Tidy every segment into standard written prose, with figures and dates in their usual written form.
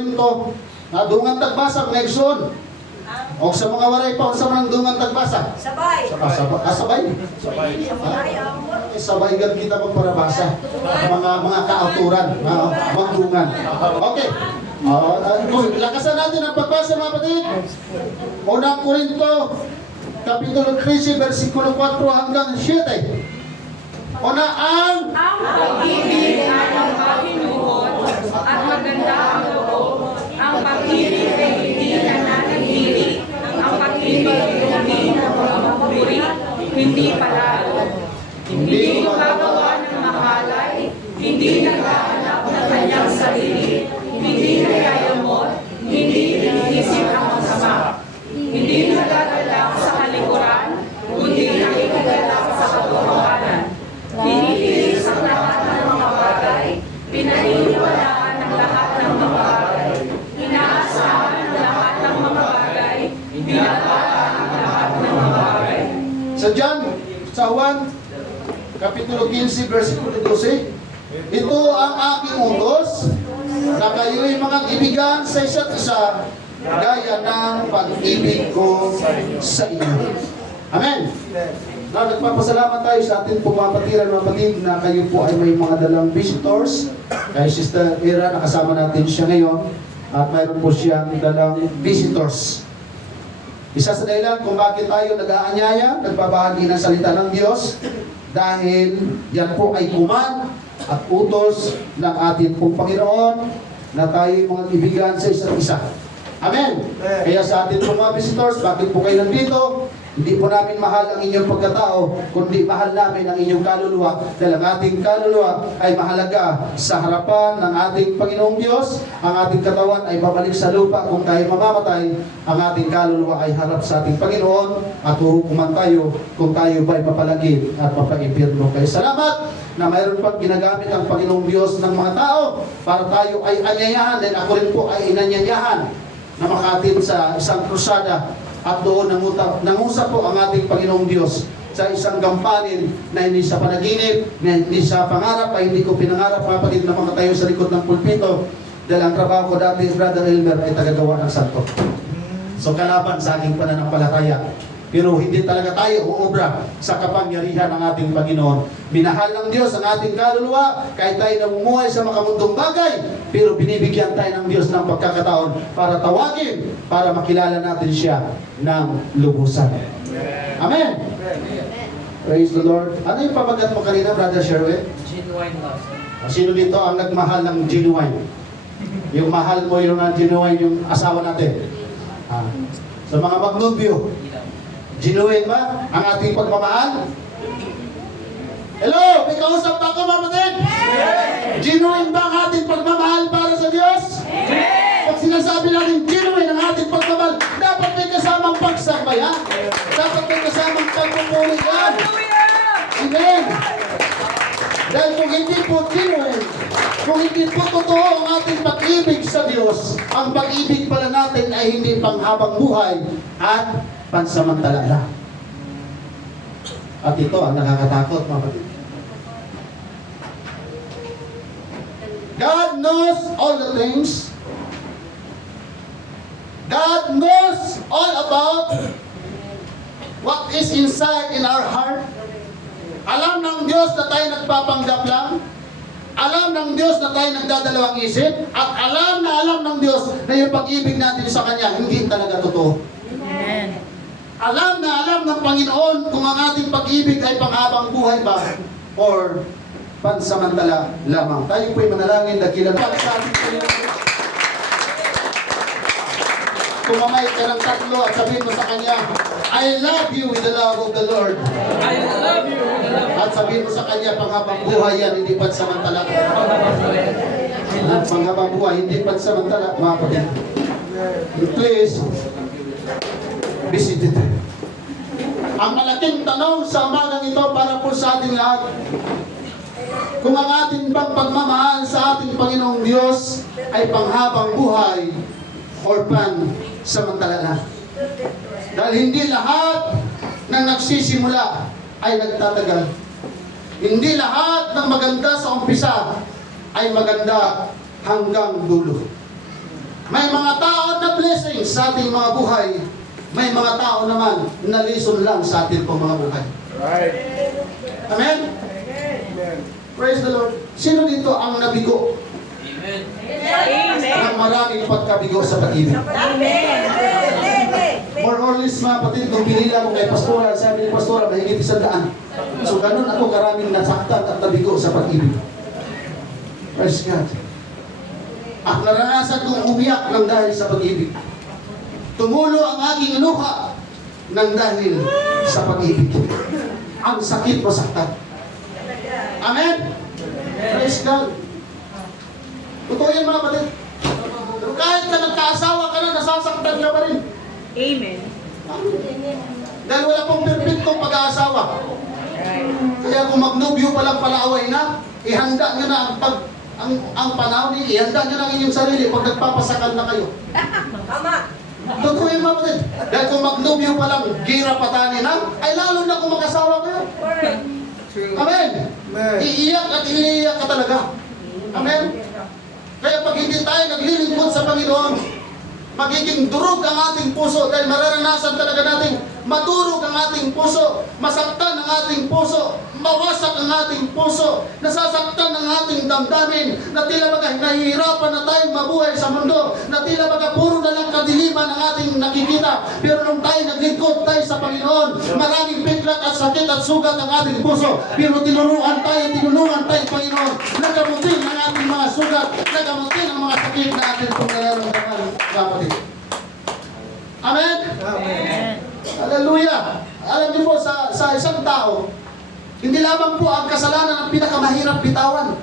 Ito, na dungan tagbasa, mga igsoon. O sa mga waray pa, sa mga dungan tagbasa. Sabay. Sabay? Sabay gad kita magparabasa. Mga kaauturan, mga dungan. Okay. Lakasan natin ang pagbasa, mga kapatid. Unang Korinto, Kapitulo 13, versikulo 4 hanggang 7. Una ang pag-ibig ng Panginoon at maganda ang loob. Ang pag-ibig ay hindi nananahimik. Ang pag-ibig ay hindi nagpapuri, hindi palalo. Hindi gumagawa ng mahalay, hindi naghahanap ng kanyang sarili, hindi nayayamot, hindi iniisip ang masama, hindi nagagalak sa kalikuran, kundi nakikigalak sa katotohanan. Pinipilis ang lahat ng mga bagay, pinaniniwalaan ang lahat ng mga bagay, inaasahan ang lahat ng mga bagay, binabaan ang lahat ng mga bagay. sa John, sa Juan, Kapitulo 15, versikulo 12. Ito ang aking utos, na kayo'y mga ibigan sa isa't isa, gaya ng pag-ibig ko sa inyo. Amen. Na nagpapasalamat tayo sa ating pumapatiran, mga kapatid, na kayo po ay may mga dalang visitors. Kay Sister Ira, nakasama natin siya ngayon, at mayroon po siyang dalang visitors. Isa sa dahilan kung bakit tayo nag-aanyaya, nagbabahagi ng salita ng Diyos, dahil yan po ay kuman at utos ng ating pong Panginoon na tayo mga ibigan sa isa't isa. Amen. Kaya sa ating pong mga visitors, bakit po kayo nandito? Hindi po namin mahal ang inyong pagkatao, kundi mahal namin ang inyong kaluluwa, dahil ang ating kaluluwa ay mahalaga sa harapan ng ating Panginoong Diyos. Ang ating katawan ay babalik sa lupa kung tayo mamamatay. Ang ating kaluluwa ay harap sa ating Panginoon at huhukuman tayo kung tayo ba ay papalagid at papaimpirno. Kaya salamat na mayroon pang ginagamit ang Panginoong Diyos ng mga tao para tayo ay anyayahan, dahil ako rin po ay inanyayahan na makatin sa isang krusada. At doon nangusap po ang ating Panginoong Diyos sa isang gampanin na hindi sa panaginip, na hindi sa pangarap, ay hindi ko pinangarap, mga kapatid, na makatayo sa likod ng pulpito, dahil ang trabaho ko dati, Brother Elmer, ay tagagawa ng santo. So kalaban sa aking pananampalataya. Pero hindi talaga tayo uobra sa kapangyarihan ng ating Panginoon. Minahal ng Diyos ang ating kaluluwa kahit tayo namumuhay sa makamundong bagay, pero binibigyan tayo ng Diyos ng pagkakataon para tawagin, para makilala natin siya ng lubusan. Amen. Praise the Lord. Ano yung pamagat mo kanina, Brother Sherwin? Genuine love. Sino dito ang nagmahal ng genuine? Yung mahal mo yung genuine, yung asawa natin. Sa mga magnobyo, genuine ba ang ating pagmamahal? Hello! May kausap na ako, mga kapatid? Genuine ba ang ating pagmamahal para sa Diyos? Pag sinasabi natin genuine ang ating pagmamahal, dapat may kasamang pagsabayan. Dapat may kasamang pagpupulitan. Amen! Dahil kung hindi po genuine, kung hindi po totoo ang ating pag-ibig sa Diyos, ang pag-ibig pala natin ay hindi panghabang buhay at pansamantala lang. At ito ang nakakatakot, mga kapatid. God knows all the things. God knows all about what is inside in our heart. Alam ng Diyos na tayo nagpapanggap lang. Alam ng Diyos na tayo nagdadalawang isip. At alam ng Diyos na yung pag-ibig natin sa Kanya hindi talaga totoo. Amen. Alam ng Panginoon kung ang ating pag-ibig ay panghabang buhay ba or pansamantala lamang. Tayo po'y manalangin, dakilan sa ating Panginoon. Kumamay ka ng tatlo at sabihin mo sa Kanya, I love you with the love of the Lord. I love you. At sabihin mo sa Kanya, panghabang buhay yan, hindi pansamantala. Panghabang buhay, hindi pansamantala, mga kapatid. Please, be seated. Ang malaking tanong sa umagang ito para po sa ating lahat, kung ang ating bang pagmamahal sa ating Panginoong Diyos ay panghabang buhay or pansamantala lang. Dahil hindi lahat ng nagsisimula ay nagtatagal. Hindi lahat ng maganda sa umpisa ay maganda hanggang dulo. dumating sa ating mga buhay, may mga tao naman na lison lang sa ating pang mga buhay. Right. Amen? Praise the Lord. Sino dito ang nabigo Amen. ng maraming pagkabigo sa pag-ibig? Amen. More or less mga kapatid, nung pinila ko kay Pastora, sabi ni Pastora, mahigit 100. So ganun ako karaming nasaktan at nabigo sa pag-ibig. Praise God. At naranasan kong umiyak ng dahil sa pag-ibig. Tumulo ang aking luha ng dahil sa pag-ibig. Ang sakit masaktan. Amen? Praise God. Totoo yan mga kapatid. Pero kahit na nagkaasawa ka na, nasasaktan ka pa rin. Amen. Dahil wala pong perfectong pag-aasawa. Kaya kung magnubyo pa lang palaaway na, ihanda nyo na ang panahon niyo, ihanda nyo na ang inyong sarili pag nagpapasakal na kayo. Tama. Totoo yung mga kapatid. Dahil kung magnubyo pa lang, gira patani na, ay lalo na kung mag-asawa kayo. Correct. Amen. Iiyak at iiyak ka talaga. Amen. Kaya pag hindi tayo naglilingkod sa Panginoon, magiging durog ang ating puso dahil mararanasan talaga natin madurog ang ating puso, masaktan ang ating puso, mawasak ang ating puso, nasasaktan ang ating damdamin, na tila baga nahihirapan na tayong mabuhay sa mundo, na tila baga puro na lang kadiliman ang ating nakikita. Pero nung tayo naglingkod tayo sa Panginoon, maraming piklat at sakit at sugat ang ating puso. Pero tinulungan tayo Panginoon, nagamutin ang ating mga sugat, nagamutin ang mga sakit na ating pong nararamdaman, kapatid. Amen? Amen. Hallelujah! Alam niyo po, sa isang tao, hindi lamang po ang kasalanan ang pinakamahirap bitawan,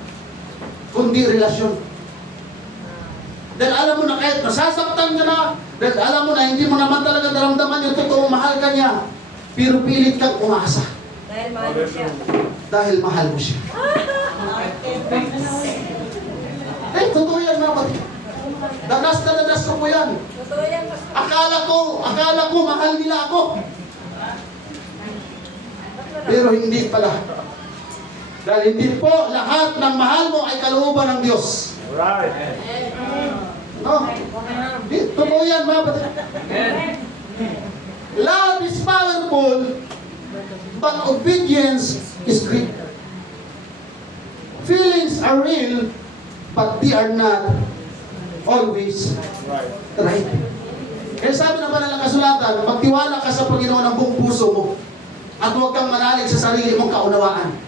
kundi relasyon. Dahil alam mo na kahit nasasaktan ka na, dahil alam mo na hindi mo naman talaga naramdaman yung totoong mahal ka niya, pero pilit kang umasa Dahil mahal mo siya. dahil mahal mo siya. Eh, totoo yan mga kapatid. Danas na danas ko po yan. Totoo yan, Pastor. Akala ko mahal nila ako. Pero hindi pala. Dahil hindi po lahat ng mahal mo ay kalooban ng Diyos. Right. No? Totoo yan mga kapatid. Amen. Love is powerful, but obedience is great. Feelings are real, but they are not always Right. right. Kaya sabi ng Banal na Kasulatan, magtiwala ka sa Panginoon ng buong puso mo at huwag kang manalig sa sarili mong kaunawaan.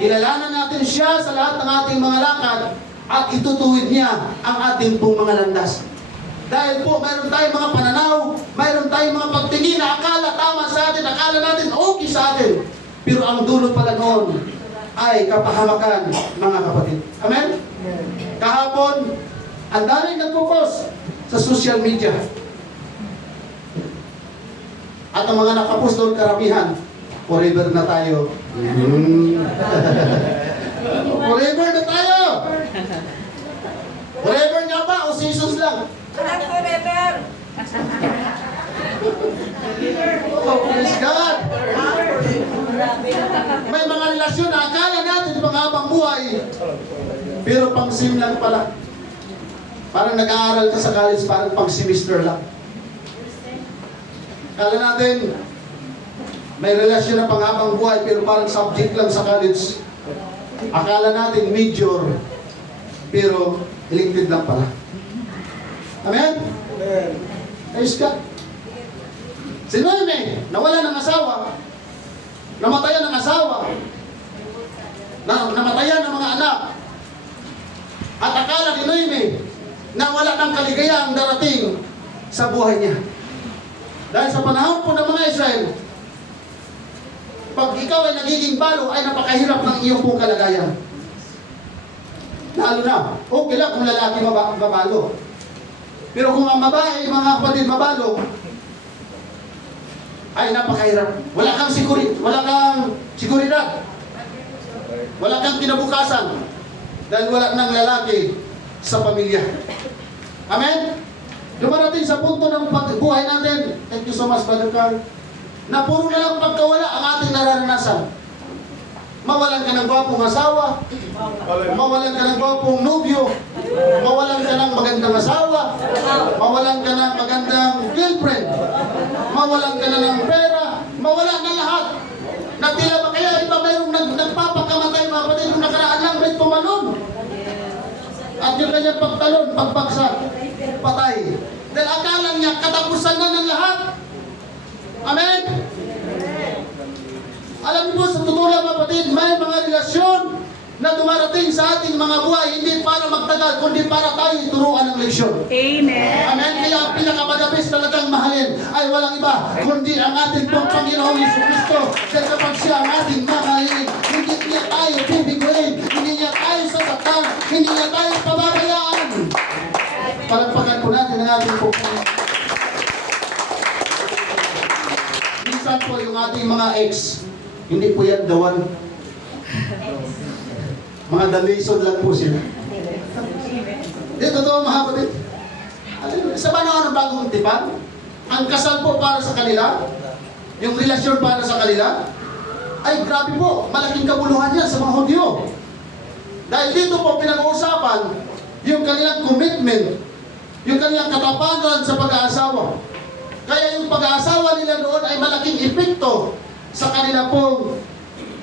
Kilalanan natin siya sa lahat ng ating mga lakad at itutuwid niya ang ating pong mga landas. Dahil po, mayroon tayong mga pananaw, mayroon tayong mga pagtingin na akala tama sa atin, akala natin okay sa atin. Pero ang dulo pala noon ay kapahamakan, mga kapatid. Amen? Kahapon, ang daming nagpo-post sa social media. At ang mga nakapost doon karamihan, forever na tayo. Forever na tayo! Forever nga ba o seasons lang? Walang forever. Oh, praise God! May mga relasyon na akala natin panghabang buhay, pero pang sim lang pala. Parang nag-aaral ka sa college, parang pang semester lang. Akala natin, may relasyon na panghabang buhay, pero parang subject lang sa college. Akala natin major, pero elected lang pala. Amen? Amen. Praise God. Si Noemi, nawala ng asawa, namatayan ng asawa, namatayan ng mga anak, at akala ni Noemi na wala ng kaligayang darating sa buhay niya. Dahil sa panahon po ng mga Israel, pag ikaw ay nagiging balo, ay napakahirap ng iyong pong kalagayan. Lalo na, okay lang kung lalaki mabalo. Pero kung ang babae, mga kapatid, mabalo, ay napakahirap. Wala kang siguridad. Wala kang kinabukasan. Dahil wala ng lalaki sa pamilya. Amen? Dumarating sa punto ng pagbuhay natin, thank you so much, Brother Carl, na puro na lang pagkawala ang ating nararanasan. Mawalan ka ng gwapong asawa, mawalan ka ng gwapong nobyo, mawalan ka ng magandang asawa, mawalan ka ng magandang girlfriend, mawalan ka na ng pera, mawalan na lahat. Na tila ba kaya iba mayroong nagpapakamatay mga kapatid nung nakaraan lang may tumalon. At yung kanyang pagtalon, pagbagsak, patay. Dahil akala niya katapusan na ng lahat. Amen? Alam niyo po, sa totoo lang mga kapatid, may mga relasyon na dumarating sa ating mga buhay, hindi para magtagal, kundi para tayo turuan ng leksyon. Amen. Amen? Kaya ang pinakamadabis talagang mahalin ay walang iba, kundi ang ating pong Panginoong Jesucristo. Dahil kapag siya ang ating mahalin, hindi niya tayo bibiguin, hindi niya tayo sasaktan, hindi niya tayo pababayaan. Palagpagan po natin ang ating pong minsan po yung ating mga ex, hindi po yan dawan. Mga dalison lang po sila. Di totoo mga kapatid. Sa panahon ng bagong tipan, ang kasal po para sa kanila, yung relasyon para sa kanila, ay grabe po, malaking kabuluhan yan sa mga Hudyo. Dahil dito po pinag-uusapan yung kanilang commitment, yung kanilang katapangan sa pag-aasawa. Kaya yung pag-aasawa nila doon ay malaking epekto sa kanila pong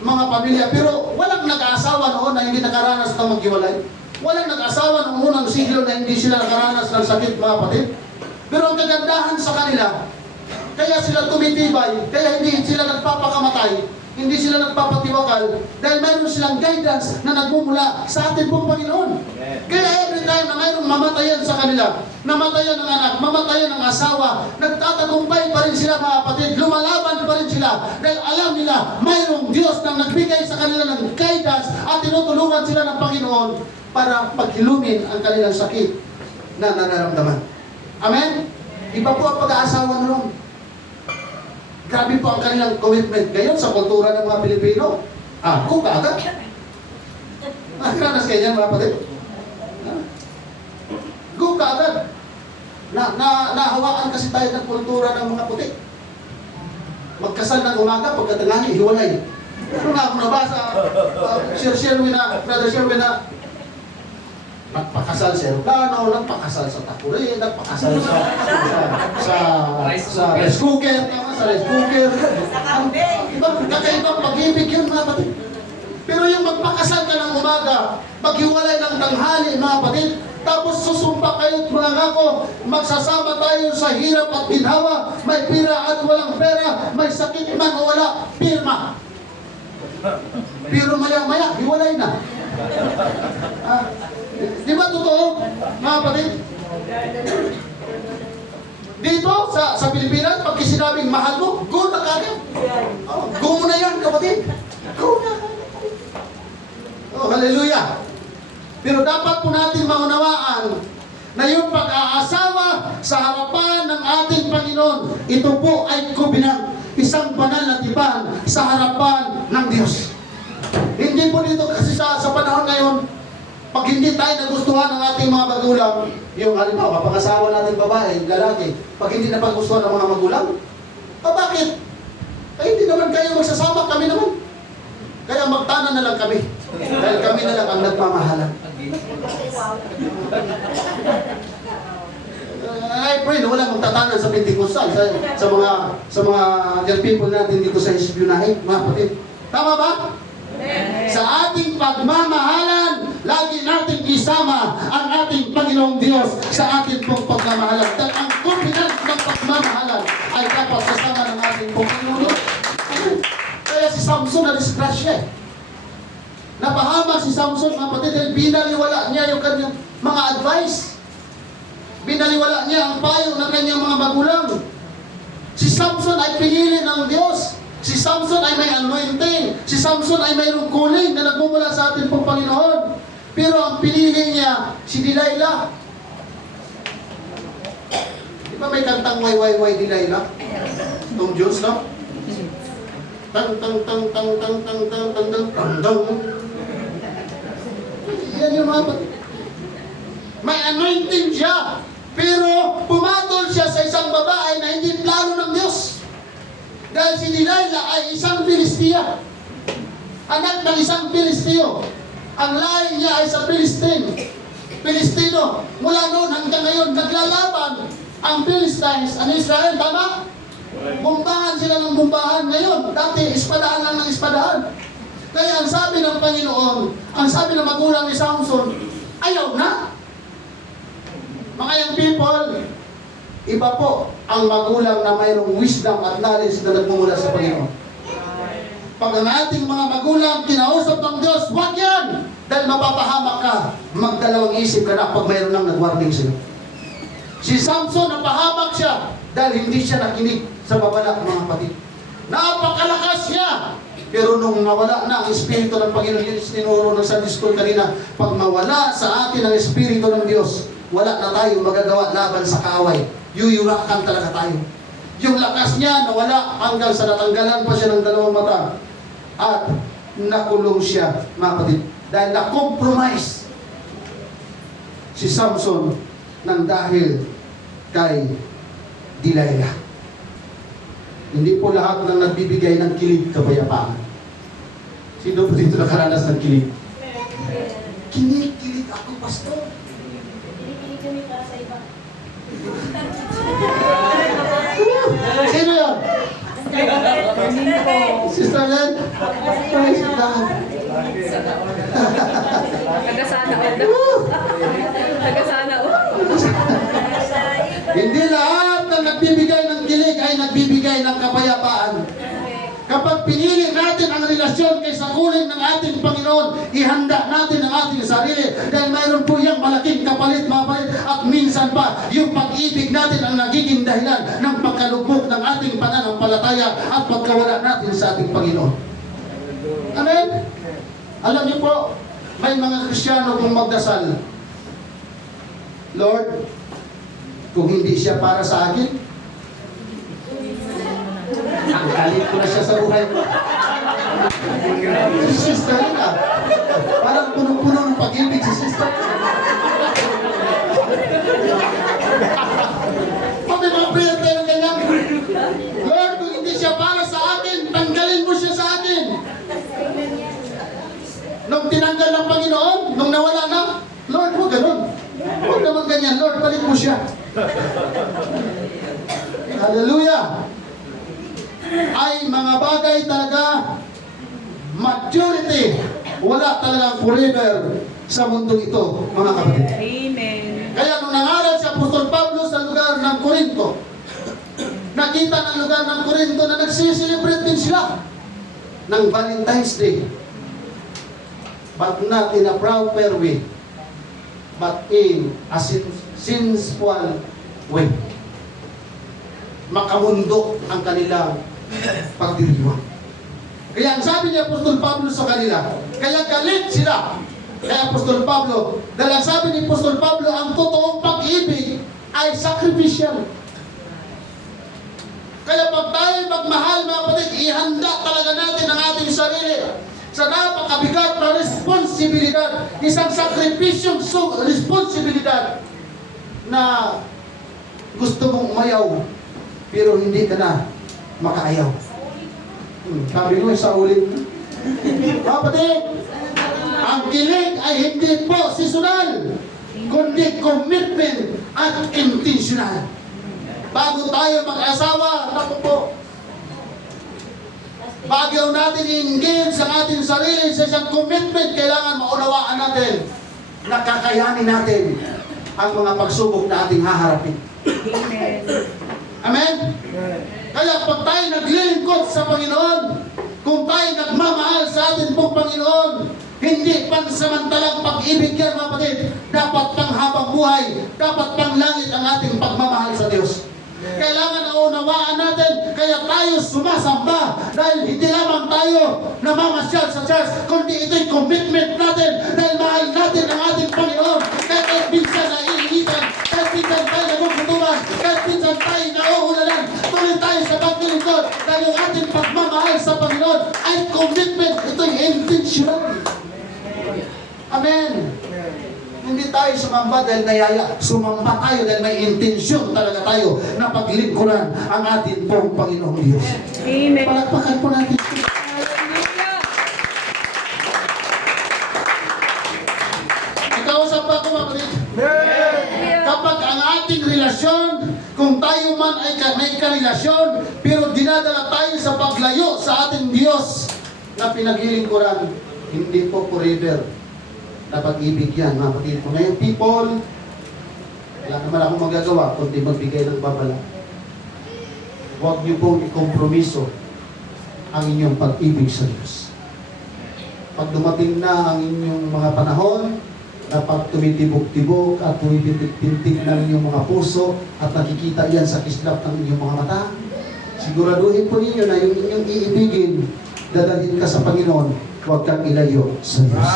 mga pamilya. Pero walang nag-aasawa noon na hindi nakaranas ng maghiwalay. Walang nag-aasawa noong unang siglo na hindi sila nakaranas ng sakit mga kapatid. Pero ang kagandahan sa kanila, kaya sila tumitibay, kaya hindi sila nagpapakamatay, hindi sila nagpapatiwakal, dahil mayroon silang guidance na nagmumula sa ating pong Panginoon. Kaya every time na mayroong mamatayan sa kanila, namatayan ng anak, mamatayan ng asawa, nagtatagumpay pa rin sila mga kapatid, lumalaban pa rin sila, dahil alam nila, mayroong Diyos na nagbigay sa kanila ng guidance at tinutulungan sila ng Panginoon para paghilumin ang kanilang sakit na nararamdaman. Amen? Iba po ang pag-aasawa noon. Grabe po ang kanilang commitment. Ngayon, sa kultura ng mga Pilipino, ako kaagad. Nakaranas kayo niyan, mga kapatid? Go kaagad. Nahawaan kasi tayo ng kultura ng mga puti. Magkasal ng umaga, pagkatanghali, hiwalay. Pero nga ako nabasa, Sir Sherwin na, nagpakasal sa aeroplano, nagpakasal sa takurin, nagpakasal sa rice cooker, sa rice cooker. Kakaibang pag-ibig yun, mga kapatid. Pero yung magpakasal ka ng umaga, maghiwalay ng tanghali, mga kapatid, tapos susumpa kayo at mangako, magsasama tayo sa hirap at ginhawa, may pira at walang pera, may sakit man o wala, pirma. Pero maya-maya, hiwalay na. Di ba totoo, mga kapatid? Dito, sa Pilipinas, pag sinabing mahal mo, go na kagad. Go mo na yan, kapatid. Go na kagad. Oh, hallelujah. Pero dapat po natin maunawaan na yung pag-aasawa sa harapan ng ating Panginoon, ito po ay covenant, isang banal na tipan sa harapan ng Diyos. Hindi po dito kasi sa panahon ngayon, pag hindi tayo nagustuhan ng ating mga magulang, yung halimbawa, pag-asawa natin babae, lalaki, pag hindi napagustuhan ng mga magulang, bakit? Ay, hindi naman kayo magsasama, kami naman. Kaya magtanan na lang kami. Dahil kami na lang ang nagmamahalan. I pray na walang magtatanan sa Pentecostal, sa mga young people natin dito sa Espionage, mga kapatid. Tama ba? Sa ating pagmamahalan, lagi nating isama ang ating Panginoong Diyos sa ating pong pagmamahalan. Dahil ang covenant ng pagmamahalan ay dapat kasama ng ating Panginoong Diyos. Kaya si Samson na-disgrasya. Napahamak si Samson, mga kapatid, dahil binaliwala niya yung kanyang mga advice. Binaliwala niya ang payo ng kanyang mga magulang. Si Samson ay pinili ng Diyos. Si Samson ay may anointing. Si Samson ay mayroong calling na nagmumula sa ating pong Panginoon. Pero ang pinili niya, si Delilah. Di ba may kantang why Delilah? Itong Diyos, no? Tang tang tang tang tang tang tang tang tang tang tang. Yan yung mga may anointing siya. Pero pumatol siya sa isang babae na hindi plano ng Diyos. Dahil si Delilah ay isang Filistia. Anak ng isang Filisteo. Ang lahi niya ay sa Pilistino. Mula noon hanggang ngayon, naglalaban Ang Philistines, ang Israel, tama? Bumbahan sila ng bumbahan. Ngayon, dati, ispadahan lang ng ispadahan. Kaya ang sabi ng Panginoon, ang sabi ng magulang ni Samson, ayaw na. Mga young people, iba po ang magulang na mayroong wisdom at knowledge na nagmumula sa Panginoon. Pag ang ating mga magulang kinausap ng Diyos, wag yan! Dahil mapapahamak ka, magdalawang isip ka na pag mayroon nang nag-warning sa'yo. Si Samson, napahamak siya dahil hindi siya nakinig sa babala ng mga kapatid. Napakalakas niya! Pero nung nawala na ang Espiritu ng Panginoon, yun tinuro ng Sunday School kanina, pag mawala sa atin ang Espiritu ng Diyos, wala na tayo magagawa laban sa kaaway. Yuyurakan talaga tayo. Yung lakas niya nawala hanggang sa natanggalan pa siya ng dalawang mata. At nakulong siya, mga kapatid. Dahil na-compromise si Samson nang dahil kay Delilah. Hindi po lahat ng nagbibigay ng kilig kapayapaan. Sino po dito nakaranas ng kilig? Kinig ako, pastor. Kinikilig kami para sa iba. Sino yan? Sister Len? Praise God. Taga-sana all. Taga-sana all. Hindi lahat na nagbibigay ng kilig ay nagbibigay ng kapayapaan. Kapag pinili natin ang relasyon kaysa kuling ng ating Panginoon, ihanda natin ang ating sarili dahil mayroon po yung malaking kapalit, mapalit, at minsan pa yung pag-ibig natin ang nagiging dahilan ng pagkalubog ng ating pananampalataya at pagkawala natin sa ating Panginoon. Amen? Alam niyo po, may mga Kristiyano kung magdasal, Lord, kung hindi siya para sa akin, ang galit ko na siya sa buhay ko. Si sister na. Parang punong-puno ng pag-ibig si sister. Pag may mga prayer tayo ng ganyan, Lord, kung hindi siya para sa akin, tanggalin mo siya sa akin. Nung tinanggal ng Panginoon, nung nawala na, Lord, huwag ganun. Huwag naman ganyan, Lord, balik mo siya. Hallelujah! Ay mga bagay talaga, maturity, wala talagang forever sa mundong ito, mga kapatid. Amen. Kaya nung nangaral si Apostol Pablo sa lugar ng Corinto, nakita ng lugar ng Corinto na nagsiselebrate din sila ng Valentine's Day. But not in a proper way, but in a sinful way. Makamundo ang kanilang pagdiriwang. Kaya ang sabi ni Apostol Pablo sa kanila, kaya galit sila kay Apostol Pablo, dahil ang sabi ni Apostol Pablo, ang totoong pag-ibig ay sacrificial. Kaya pag tayo magmahal, mga kapatid, ihanda talaga natin ang ating sarili sa napakabigat na responsibilidad, isang sakripisyong responsibilidad na gusto mong umayaw, pero hindi ka na makaayaw. Sabi ko sa ulit. Kapatid, ang kilig ay hindi po seasonal, kundi commitment at intentional. Bago tayo mag-asawa, naku po, bago natin i-engage sa ating sarili sa isang commitment, kailangan maunawaan natin na kakayanin natin ang mga pagsubok na ating haharapin. Amen. Amen? Kaya pag tayo naglilingkod sa Panginoon, kung tayo nagmamahal sa ating pong Panginoon, hindi pansamantalang pag-ibig yan, mga kapatid. Dapat pang habang buhay, dapat pang langit ang ating pagmamahal sa Diyos. Kailangan naunawaan natin, kaya tayo sumasamba dahil hindi lamang tayo namamasyal sa church, kundi ito'y commitment natin dahil mahal natin ang ating Panginoon. Kahit minsan naiinitan, kahit minsan tayo nagugutuman, kahit minsan tayo nauulalan, tuloy tayo sa paglilingkod dahil yung ating pagmamahal sa Panginoon ay commitment, ito'y intentional. Amen. Hindi tayo sumamba dahil nayaya. Sumamba tayo dahil may intensyon talaga tayo na paglingkuran ang ating pong Panginoong Diyos. Amen. Palakpakan po natin. Hallelujah. Ikausap pa ako, mga kapatid. Kapag ang ating relasyon relasyon, kung tayo man ay may karelasyon, pero dinadala tayo sa paglayo sa ating Diyos na pinaglilingkuran, hindi po forever na pag-ibig yan, mga kapatid ko. Ngayon, people, wala naman akong magagawa kundi magbigay ng babala. Huwag niyo pong ikompromiso ang inyong pag-ibig sa Diyos. Pag dumating na ang inyong mga panahon, na pag tumitibok-tibok at tumitipintig ng inyong mga puso at nakikita yan sa kislap ng inyong mga mata, siguraduhin po ninyo na yung inyong iibigin, dadalhin ka sa Panginoon, huwag kang ilayo sa Diyos.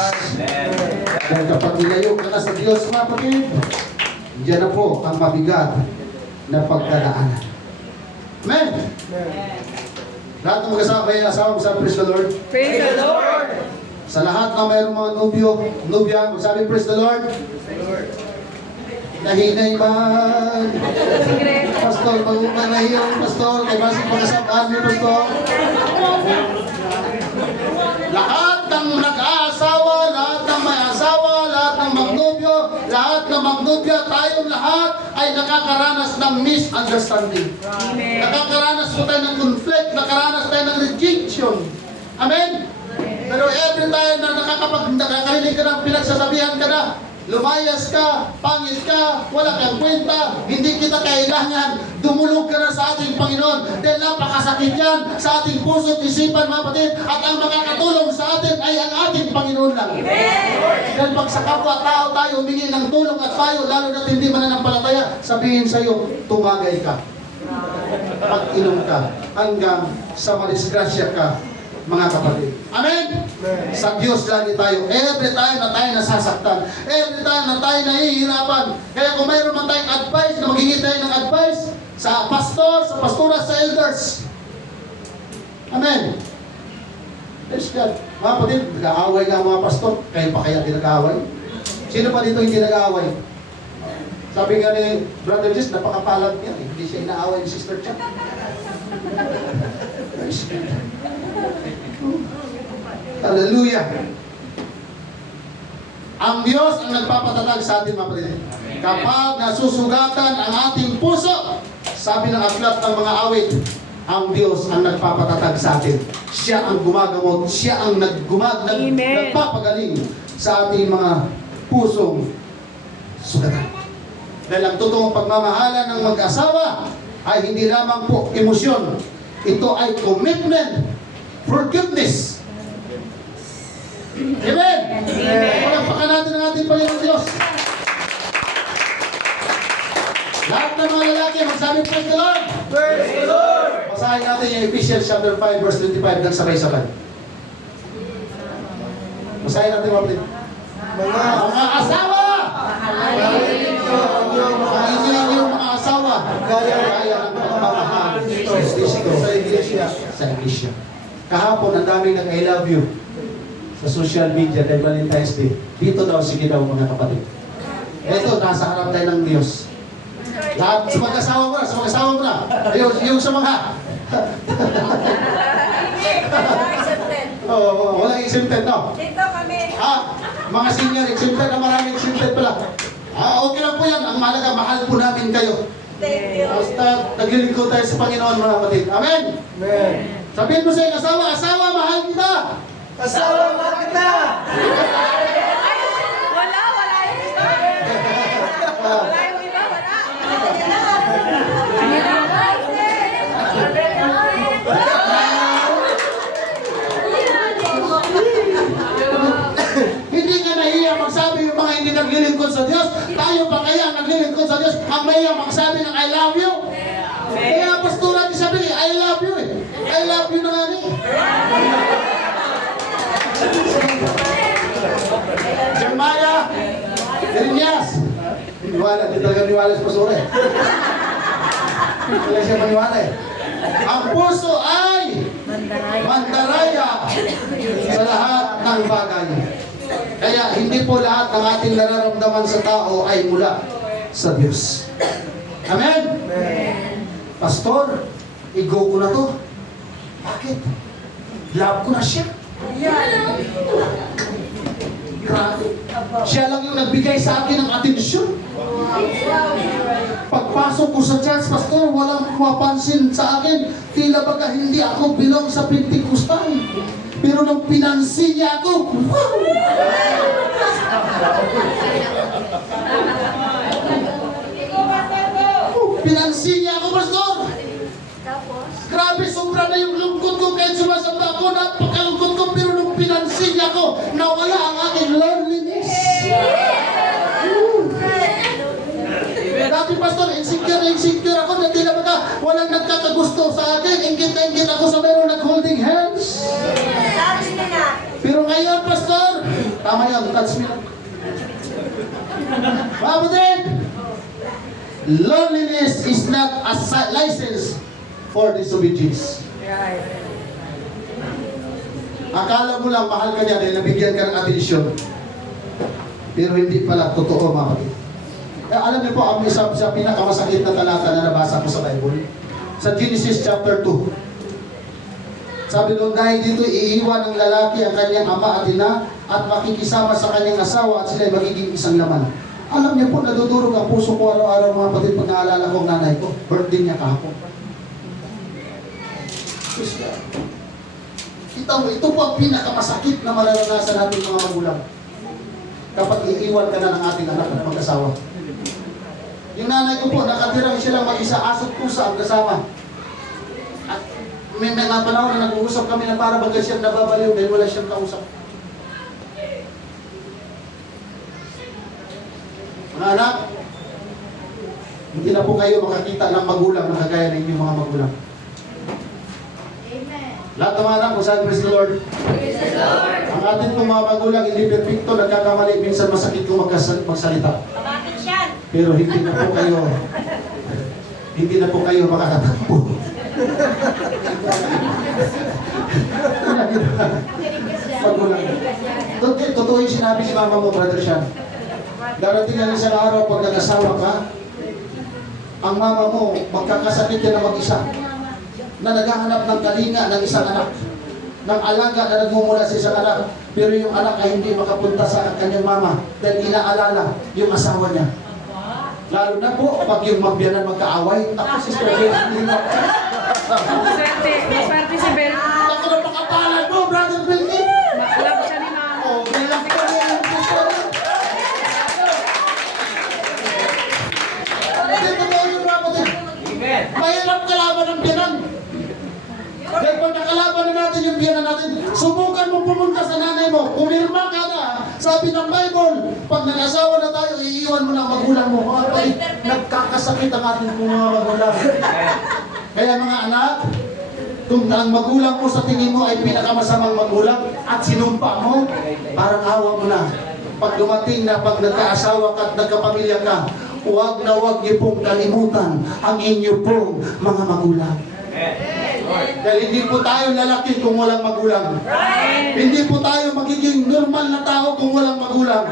Dahil kapag ilayo ka na sa Diyos, mga kapatid, diyan na po ang mabigat na pagdadaanan. Amen? Lahat ng mag-asawa, may asawa, magsabi, praise the Lord. Praise the Lord! Sa lahat ng mayroong mga nubya, magsabi, praise the Lord. Nahinay man. Pastor, mag-umay yung pastor, kay Basing Pagkasabaan mo, pastor. Lahat ng nag-aasawa, lahat ng may asawa, lahat ng magnobyo, lahat ng magnobya, tayong lahat ay nakakaranas ng misunderstanding. Amen. Nakakaranas po tayo ng conflict, nakakaranas tayo ng rejection. Amen? Pero every time na nakakarinig ka ng pinagsasabihan ka na, lumayas ka, pangit ka, wala kang kwenta, hindi kita kailangan, dumulog ka na sa ating Panginoon. Dahil napakasakit yan sa ating puso at isipan, mga kapatid, at ang makakatulong sa atin ay ang ating Panginoon lang. Dahil pag sa kapwa-tao tayo humingi ng tulong at payo, lalo na hindi mananampalataya, sabihin sa iyo, tumagay ka. Pag-inom ka, hanggang sa madisgrasya ka, mga kapatid. Amen? Sa Diyos lagi tayo. Every time na tayo nasasaktan. Every time na tayo nahihirapan. Kaya kung mayroon man tayong advice, na magiging tayo ng advice sa pastor, sa pastora, sa elders. Amen? Praise God. Mga kapatid, nag-aaway nga ang mga pastor. Kayo pa kaya nag-aaway? Sino pa dito hindi nag-aaway? Sabi nga ni Brother Jess, napakapalad niya. Hindi siya inaaway ni Sister Chan. Praise God. Hallelujah. Ang Diyos ang nagpapatatag sa atin, mga kapatid. Kapag nasusugatan ang ating puso, sabi ng aklat ng mga awit, ang Diyos ang nagpapatatag sa atin. Siya ang gumagamot, siya ang nagpapagaling sa ating mga pusong sugatan. Dahil ang totoong pagmamahalan ng mag-asawa ay hindi lamang po emosyon. Ito ay commitment, forgiveness. Amen! Palakpakan natin ang ating Panginoon Diyos. Lahat ng mga lalaki, magsabi, praise the Lord! Praise the Lord! Basahin natin yung Ephesians chapter 5, verse 25 ng sabay-sabay. Basahin natin mga asawa! Ang inyong mga asawa, gaya ng pagmamahal sa iglesia. Kahapon, ang daming nag-I love you sa social media dahil Valentine's Day. Dito daw, sige daw mga kapatid. Ito, nasa harap tayo ng Diyos. Lahat sa mag-asawa mo na, yung sa mga... walang exempted, no? Dito kami. Mga senior exempted na maraming exempted pala. Okay lang po yan. Ang mahalaga, mahal po namin kayo. Basta, naglilingkod tayo sa Panginoon, mga kapatid. Amen? Amen. Sabihin mo sa iyong asawa, asawa, mahal kita! Asawa, mahal kita! Wala yung iba. Wala yung iba, wala. Hindi ka nahiya magsabi yung mga hindi naglilingkod sa Diyos. Tayo pa kaya ang naglilingkod sa Diyos ang mahiya magsabi ng I love you. Kaya pastora niya sabi, I love you eh. I love you na nga ni. Jeremiah, Jeremias. Niwala, di talaga niwala sa pastora eh. Wala siya maniwala eh. Ang puso ay mandaraya sa lahat ng bagay. Kaya hindi po lahat ng ating nararamdaman sa tao ay mula sa Diyos. Amen? Pastor, ego ko na to. Bakit? Love ko na siya. Grabe. Siya lang yung nagbigay sa akin ng atensyon. Pagpasok ko sa church, pastor, walang pumapansin sa akin. Tila baga hindi ako belong sa Pentecostal. Pero nung pinansin niya ako, wow! Pinansin niya ako, pastor. Grabe, sobra na yung lungkot ko kahit sumasamba ako. Napakalungkot ko, pero nung pinansin niya ako, nawala ang aking loneliness. Dati, pastor, insecure ako. Na tila baga walang nagkakagusto sa akin. Ingit na ingit ako sa meron nag-holding hands. Pero ngayon, pastor, tama yan, touch me lang. Kapatid, loneliness is not a license for disobedience. Akala mo lang mahal ka niya dahil nabigyan ka ng atensyon. Pero hindi pala totoo, mga kapatid. Alam niyo po, ang isa sa pinakamasakit na talata na nabasa ko sa Bible, sa Genesis chapter 2. Sabi doon, dahil dito iiwan ng lalaki ang kanyang ama at ina at makikisama sa kanyang asawa at sila'y magiging isang laman. Alam niyo po, nadudurog ang puso ko araw-araw, mga kapatid, pag naalala ko ang nanay ko. Birthday niya kahapon. Kita mo, ito po ang pinakamasakit na mararanasan natin mga magulang. Kapag iiwan ka na ng ating anak at mag-asawa. Yung nanay ko po, nakatirang siya lang mag-isa, asot pusa ang kasama. At may mga panahon na nag-uusap kami na para baga siyang nababaliw dahil wala siyang kausap. Mga anak, hindi na po kayo makakita ng magulang na kagaya ng inyong mga magulang. Lahat ng mga anak, kung saan, praise the Lord. Ang ating pong mga magulang, hindi perfecto, nagkakamali, minsan masakit kung magsalita. Pero hindi na po kayo makakatakbo. Magulang. Totoo yung sinabi si mama mo, Brother Sean. Darating lang isang araw pag nag-asawa ka, ang mama mo, magkakasakit ka na mag-isa. Na naghahanap ng kalinga ng isang anak. Ng alaga na nagmumula sa isang anak. Pero yung anak ay hindi makapunta sa kanyang mama dahil inaalala yung asawa niya. Lalo na po, pag yung magbiyanan magkaaway, tapos si Sister Bel, hindi mo. Swerte si Bel. Ako na pakapalan mo, Brother Belki. Love siya ni Mama. Oh, bilang ko na yung Sister Bel. Hindi totoo yung mga kapatid. Mahirap kalaban ng biyanan. Dahil pag nakalaban na natin yung biyanan natin, subukan mo pumunta sa nanay mo, pumirma ka na. Sabi ng Bible, pag nag-asawa na tayo, iiwan mo ng magulang mo. Mga kapatid, nagkakasakit ang ating mga magulang. Kaya mga anak, kung ang magulang mo sa tingin mo ay pinakamasamang magulang at sinumpa mo, parang awa mo na. Pag dumating na pag nagkaasawa ka at nagkapamilya ka, huwag na huwag niyo pong kalimutan ang inyo pong mga magulang. Dahil hindi po tayo lalaki kung walang magulang. Hindi po tayo magiging normal na tao kung walang magulang.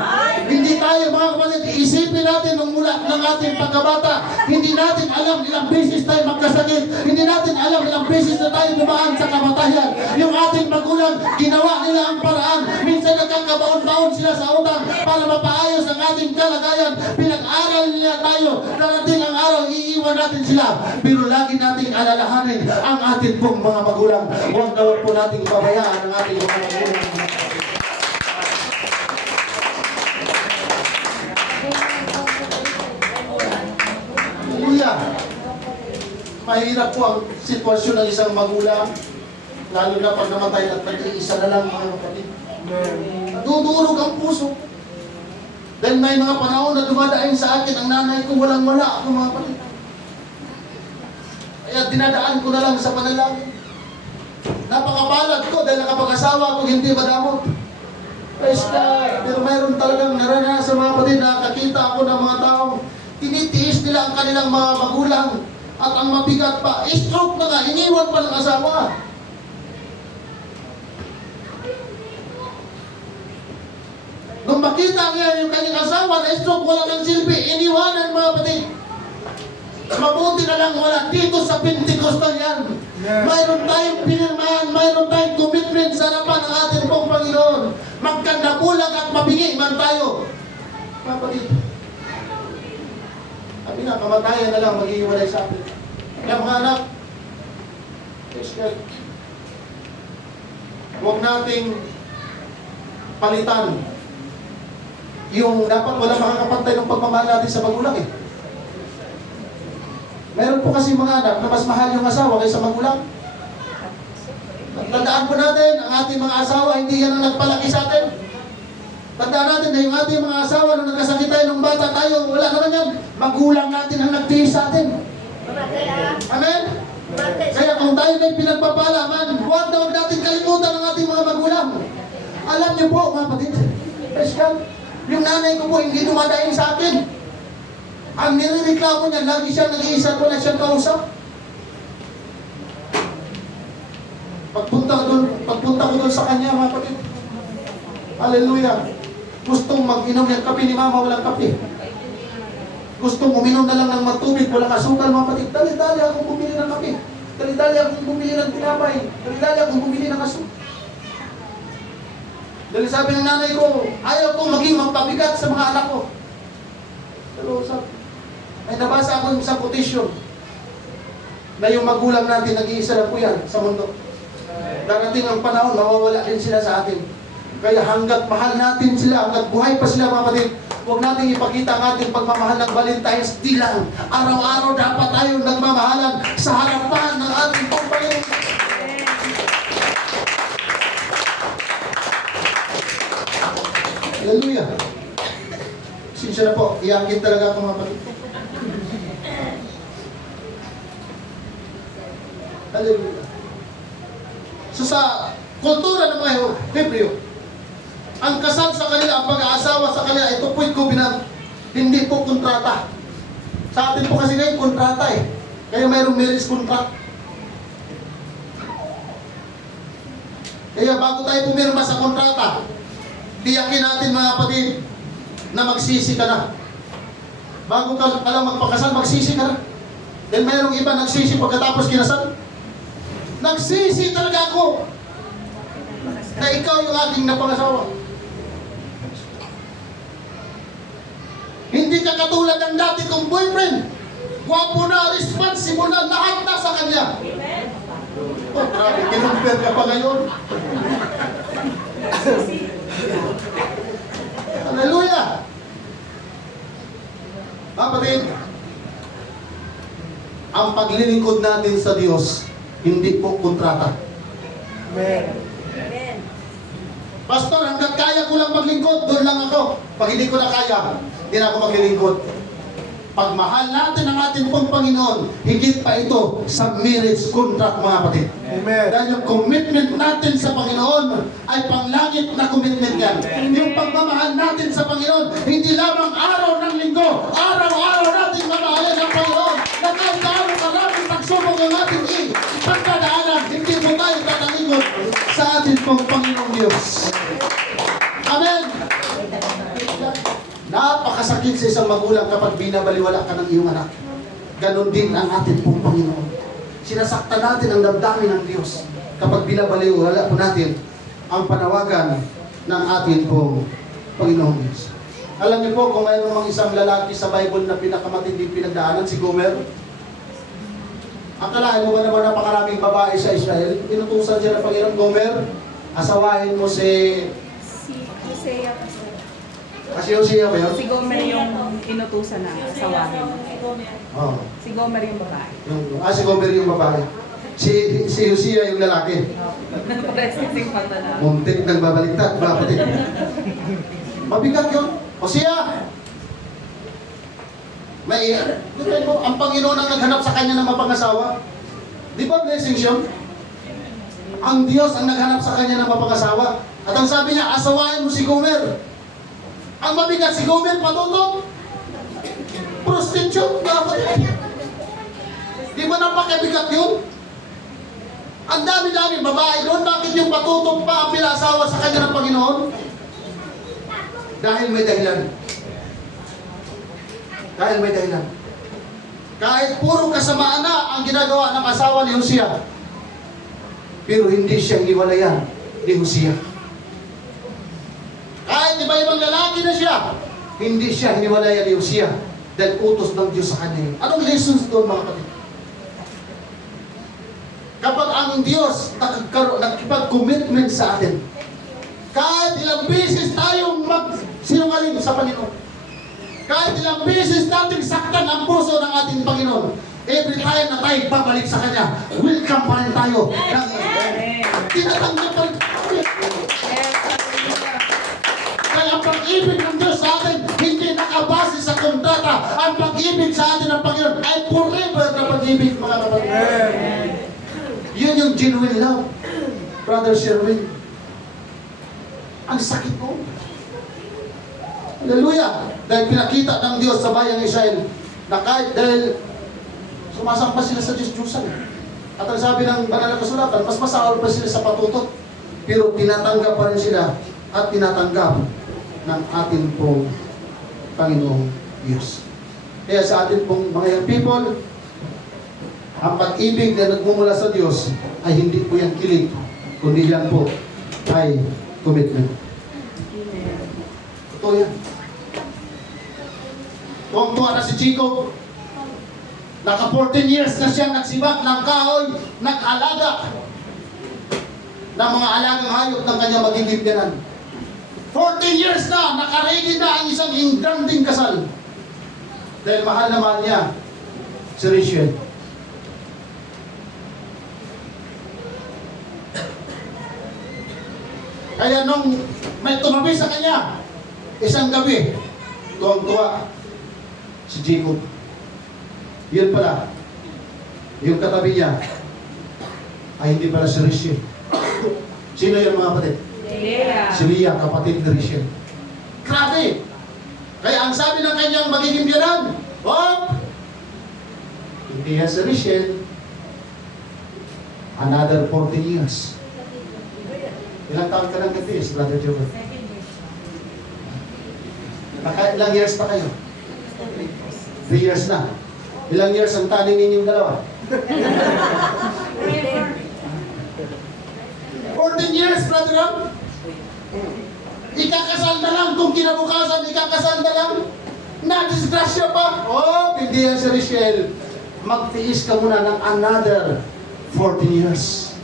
Hindi tayo, mga kapatid, isipin natin nung mula ng ating pagkabata, hindi natin alam ilang beses tayo magkasakit. Hindi natin alam ilang beses na tayo dumaan sa kamatayan. Yung ating magulang, ginawa nila ang paraan. Minsan nagkakabaon-baon sila sa utang para mapaayos ang ating kalagayan. Pinag-aral nila tayo. Darating ang araw, iiwan natin sila. Pero lagi nating alalahanin ang ating pong mga magulang. Huwag na huwag po nating ipabayaan ang ating mga magulang. Hallelujah! Mahirap po ang sitwasyon ng isang magulang, lalo na pag namatay at nag-iisa na lang, mga kapatid. Dudurog ang puso. Dahil may mga panahon na dumadaing sa akin, ang nanay ko walang-wala ako, mga kapatid. Kaya dinadaan ko na lang sa panalangin. Napakapalad ko dahil nakapag-asawa ko hindi madamot. Praise God. Pero mayroon talagang naranasan, mga kapatid, nakakita ako ng mga taong tinitiis nila ang kanilang mga magulang. At ang mabigat pa, stroke na nga, iniwan pa ng asawa. Nung makita niya yung kanyang asawa na stroke, wala ng silbi, iniwanan, mga kapatid. Mabuti na lang wala dito sa Pentecostal yan. Mayroon tayong pinirmahan, mayroon tayong commitment sa harapan ng ating pong Panginoon. Magkandakulag at mabingi man tayo. Kapatid, sabi na, kamatayan na lang maghihiwalay sa atin. Kaya mga anak, huwag nating palitan yung dapat wala makakapantay ng pagmamahal natin sa magulang eh. Meron po kasi mga anak na mas mahal yung asawa kaysa magulang. Tandaan po natin, ang ating mga asawa, hindi yan ang nagpalaki sa atin. Tandaan natin na yung ating mga asawa, nung nagkasakit tayo nung bata tayo, wala naman yan. Magulang natin ang nagtiis sa atin. Amen? Kaya kung tayo may pinagpapalaman, huwag na huwag natin kalimutan ang ating mga magulang. Alam niyo po, mga kapatid, yung nanay ko po hindi dumadaing sa akin. Ang nireklamo niya, lagi siya nag-iisa, wala siyang kausap. Pagpunta ko doon sa kanya, mga kapatid, hallelujah, gustong mag-inom ng kape ni mama, walang kape. Gustong uminom na lang ng matubig, walang asukal, mga kapatid. Dali-dali akong bumili ng kape. Dali-dali akong bumili ng tinapay. Dali-dali akong bumili ng aso. Dahil sabi ng nanay ko, ayaw kong maging magpabigat sa mga anak ko. Pero may nabasa ako yung isang quotation na yung magulang natin nag-iisa lang po yan sa mundo. Darating ang panahon, mawawala din sila sa atin. Kaya hanggat mahal natin sila, hanggat buhay pa sila, mga kapatid, huwag natin ipakita ang ating pagmamahal ng Valentine's Day lang. Araw-araw dapat tayong nagmamahalan sa harapan ng ating Panginoon. Hallelujah. Sinsya na po, iyakin talaga ako, mga kapatid. Hallelujah. So sa kultura ng mga Hebreo, ang kasal sa kanila, ang pag-aasawa sa kanila, ito po'y covenant, hindi po kontrata. Sa atin po kasi ngayon, kontrata eh. Kaya mayroong marriage contract. Kaya bago tayo pumirma sa kontrata, tiyakin natin, mga kapatid, na magsisi ka na. Bago ka lang magpakasal, magsisi ka na. Then mayroong iba nagsisi pagkatapos kinasal. Nagsisi talaga ako na ikaw yung aking napangasawa. Hindi ka katulad ng dati kong boyfriend. Gwapo na, responsible na, lahat na sa kanya. Oh, grabe, kinumpir ka pa ngayon. Hallelujah! Kapatid, ang paglilingkod natin sa Diyos, hindi po kontrata. Amen. Pastor, hanggat kaya ko lang maglingkod, doon lang ako. Pag hindi ko na kaya, hindi na ako maglilingkod. Pag mahal natin ang ating pong Panginoon, higit pa ito sa marriage contract, mga kapatid. Amen. Dahil yung commitment natin sa Panginoon ay panglangit na commitment yan. Yung pagmamahal natin sa Panginoon, hindi lamang araw ng linggo, araw-araw natin mamahalin ang Panginoon. Na kahit gaano maraming pagsubok ang ating pagkadaanan, hindi po tayo tatalingon sa ating pong Panginoong Diyos. Amen! Napakasakit sa isang magulang kapag binabaliwala ka ng iyong anak. Ganon din ang ating pong Panginoon. Sinasaktan natin ang damdamin ng Diyos kapag binabaliwala po natin ang panawagan ng ating pong Panginoong Diyos. Alam niyo po kung mayroon mang isang lalaki sa Bible na pinakamatinding pinagdaanan, si Gomer. Akalain mo ba naman napakaraming babae sa Israel? Inutusan siya ng Panginoon, Gomer, asawahin mo si Hosea. Hosea ba yun? Si Gomer yung inutusan na asawahin. Oo. Si Gomer yung babae. Si Gomer yung babae. Si Hosea yung lalaki. Resting pata na. Muntik nang babaliktad, mga kapatid. Mabigat yun. Hosea! Ang Panginoon ang naghanap sa kanya ng mapangasawa. Di ba blessings yun? Ang Diyos ang naghanap sa kanya ng mapangasawa. At ang sabi niya, asawain mo si Gomer. Ang mabigat si Gomer, patutok. Prostitute, mga kapatid. Di ba napakabigat yun? Ang dami-dami babae doon, bakit yung patutok pa ang pinasawa sa kanya ng Panginoon? Dahil may dahilan. Dahil may dahilan. Kahit puro kasamaan na ang ginagawa ng asawa ni Hosea, Pero hindi siya hiniwalayan ni Hosea. Kahit iba-ibang lalaki na siya, hindi siya hiniwalayan ni Hosea dahil utos ng Diyos sa kanya. Anong lessons doon, mga kapatid? Kapag ang Diyos nakipag-commitment sa atin, kahit ilang beses tayong magsinungaling sa Panginoon, kahit ilang beses natin saktan ang puso ng ating Panginoon, every time na tayo babalik sa Kanya, welcome pa rin tayo. Tinatanggap pa rin. Kaya ang pag-ibig ng Diyos sa atin, hindi nakabase sa kontrata. Ang pag-ibig sa atin ng Panginoon ay forever na pag-ibig, mga kapatid. Yun yung genuine love. Brother Sherwin, ang sakit ko. Hallelujah! Dahil pinakita ng Diyos sa bayang Israel na kahit dahil sumasampa sila sa Diyos-Diyosan. At ang sabi ng banal na kasulatan, mas masahol pa sila sa patutot. Pero tinatanggap pa rin sila at tinatanggap ng atin pong Panginoong Diyos. Kaya sa atin pong mga young people, ang pag-ibig na nagmumula sa Diyos ay hindi po yan kilig, kundi yan po ay commitment. Ito yan. Tuwang-tuwa na si Chico. Naka 14 years na siyang nagsibak ng kahoy, nag-alaga ng mga alagang hayop ng kanyang magiging biyanan. 14 years na, nakaready na ang isang ingranding kasal. Dahil mahal na mahal niya si Rachel. Kaya nung may tumabi sa kanya, isang gabi, tuwang-tuwa si Jacob. Yun pala, yung katabi niya ay hindi pala si Rachel. Sino yung mga kapatid? Leah. Si Leah, kapatid ni Rachel. Grabe! Kaya ang sabi ng kanyang magiging biyanan, oh, hindi yan si Rachel. Another 14 years. Ilang taon ka lang nagtiis, Brother Joel? Ilang years pa kayo? 3 years na. Ilang years ang tanin ninyong dalawa? 14 years, Brother Rob? Ikakasal na lang kung kinabukasan, ikakasal na lang. Na-disgrasya pa. Oh, hindi yan si Rachel. Magtiis ka muna ng another 14 years.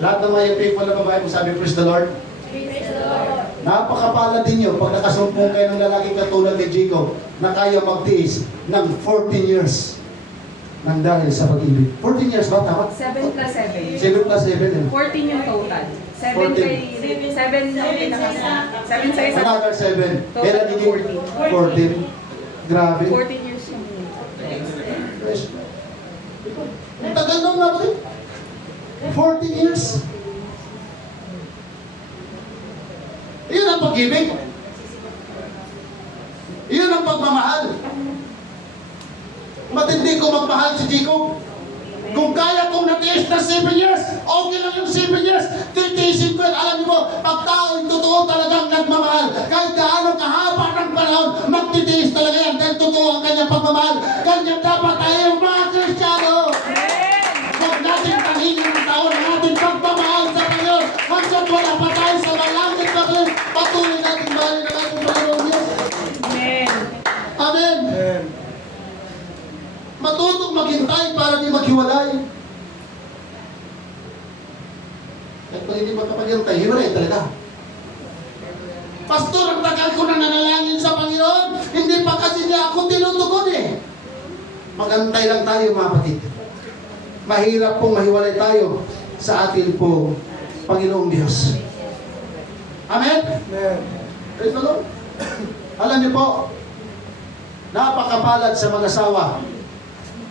Lahat ng mga people na babae mo sabi, praise the Lord. Praise the Lord. Napakapala din nyo pag nakasumpong kayo ng lalaking katulad ni Jacob na kaya magtiis ng 14 years nang dahil sa pag-ibig. 14 years ba? Tama? 7 plus 7. 7 plus 7. 14 yung total. 7 14. kay 7 sa isa. Another 7. Kaya nagiging 14. Grabe. 14 years yung Ang tagal nung natin. 14 years. Iyon ang pag-ibig. Iyon ang pagmamahal. Matindi ko magmahal si Jacob. Kung kaya kong natiis na 7 years, okay lang yung 7 years. Titiisin ko yan. Alam niyo mo, pag tao'y totoo talagang nagmamahal, kahit gaano kahaba ng panahon, magtitiis talaga yan dahil totoo ang kanyang pagmamahal. Kanya dapat tayo mga Kristiyano. Huwag natin tahingin ang taon ng ating pagmamahal sa Panginoon. Hanggang wala pa tayo sa malangit na rin, patuloy natin mahalin ang ating Panginoon Diyos. Amen. Amen. Matutong maghintay para di maghiwalay. At kung hindi magkapaghintay, hiwalay talaga. Pastor, ang tagal ko na nanalangin sa Panginoon, hindi pa kasi niya ako tinutugon eh. Magantay lang tayo, mga kapatid. Mahirap pong mahiwalay tayo sa atin po, Panginoong Diyos. Amen? Praise the Lord. Alam niyo po, napakapalad sa mga asawa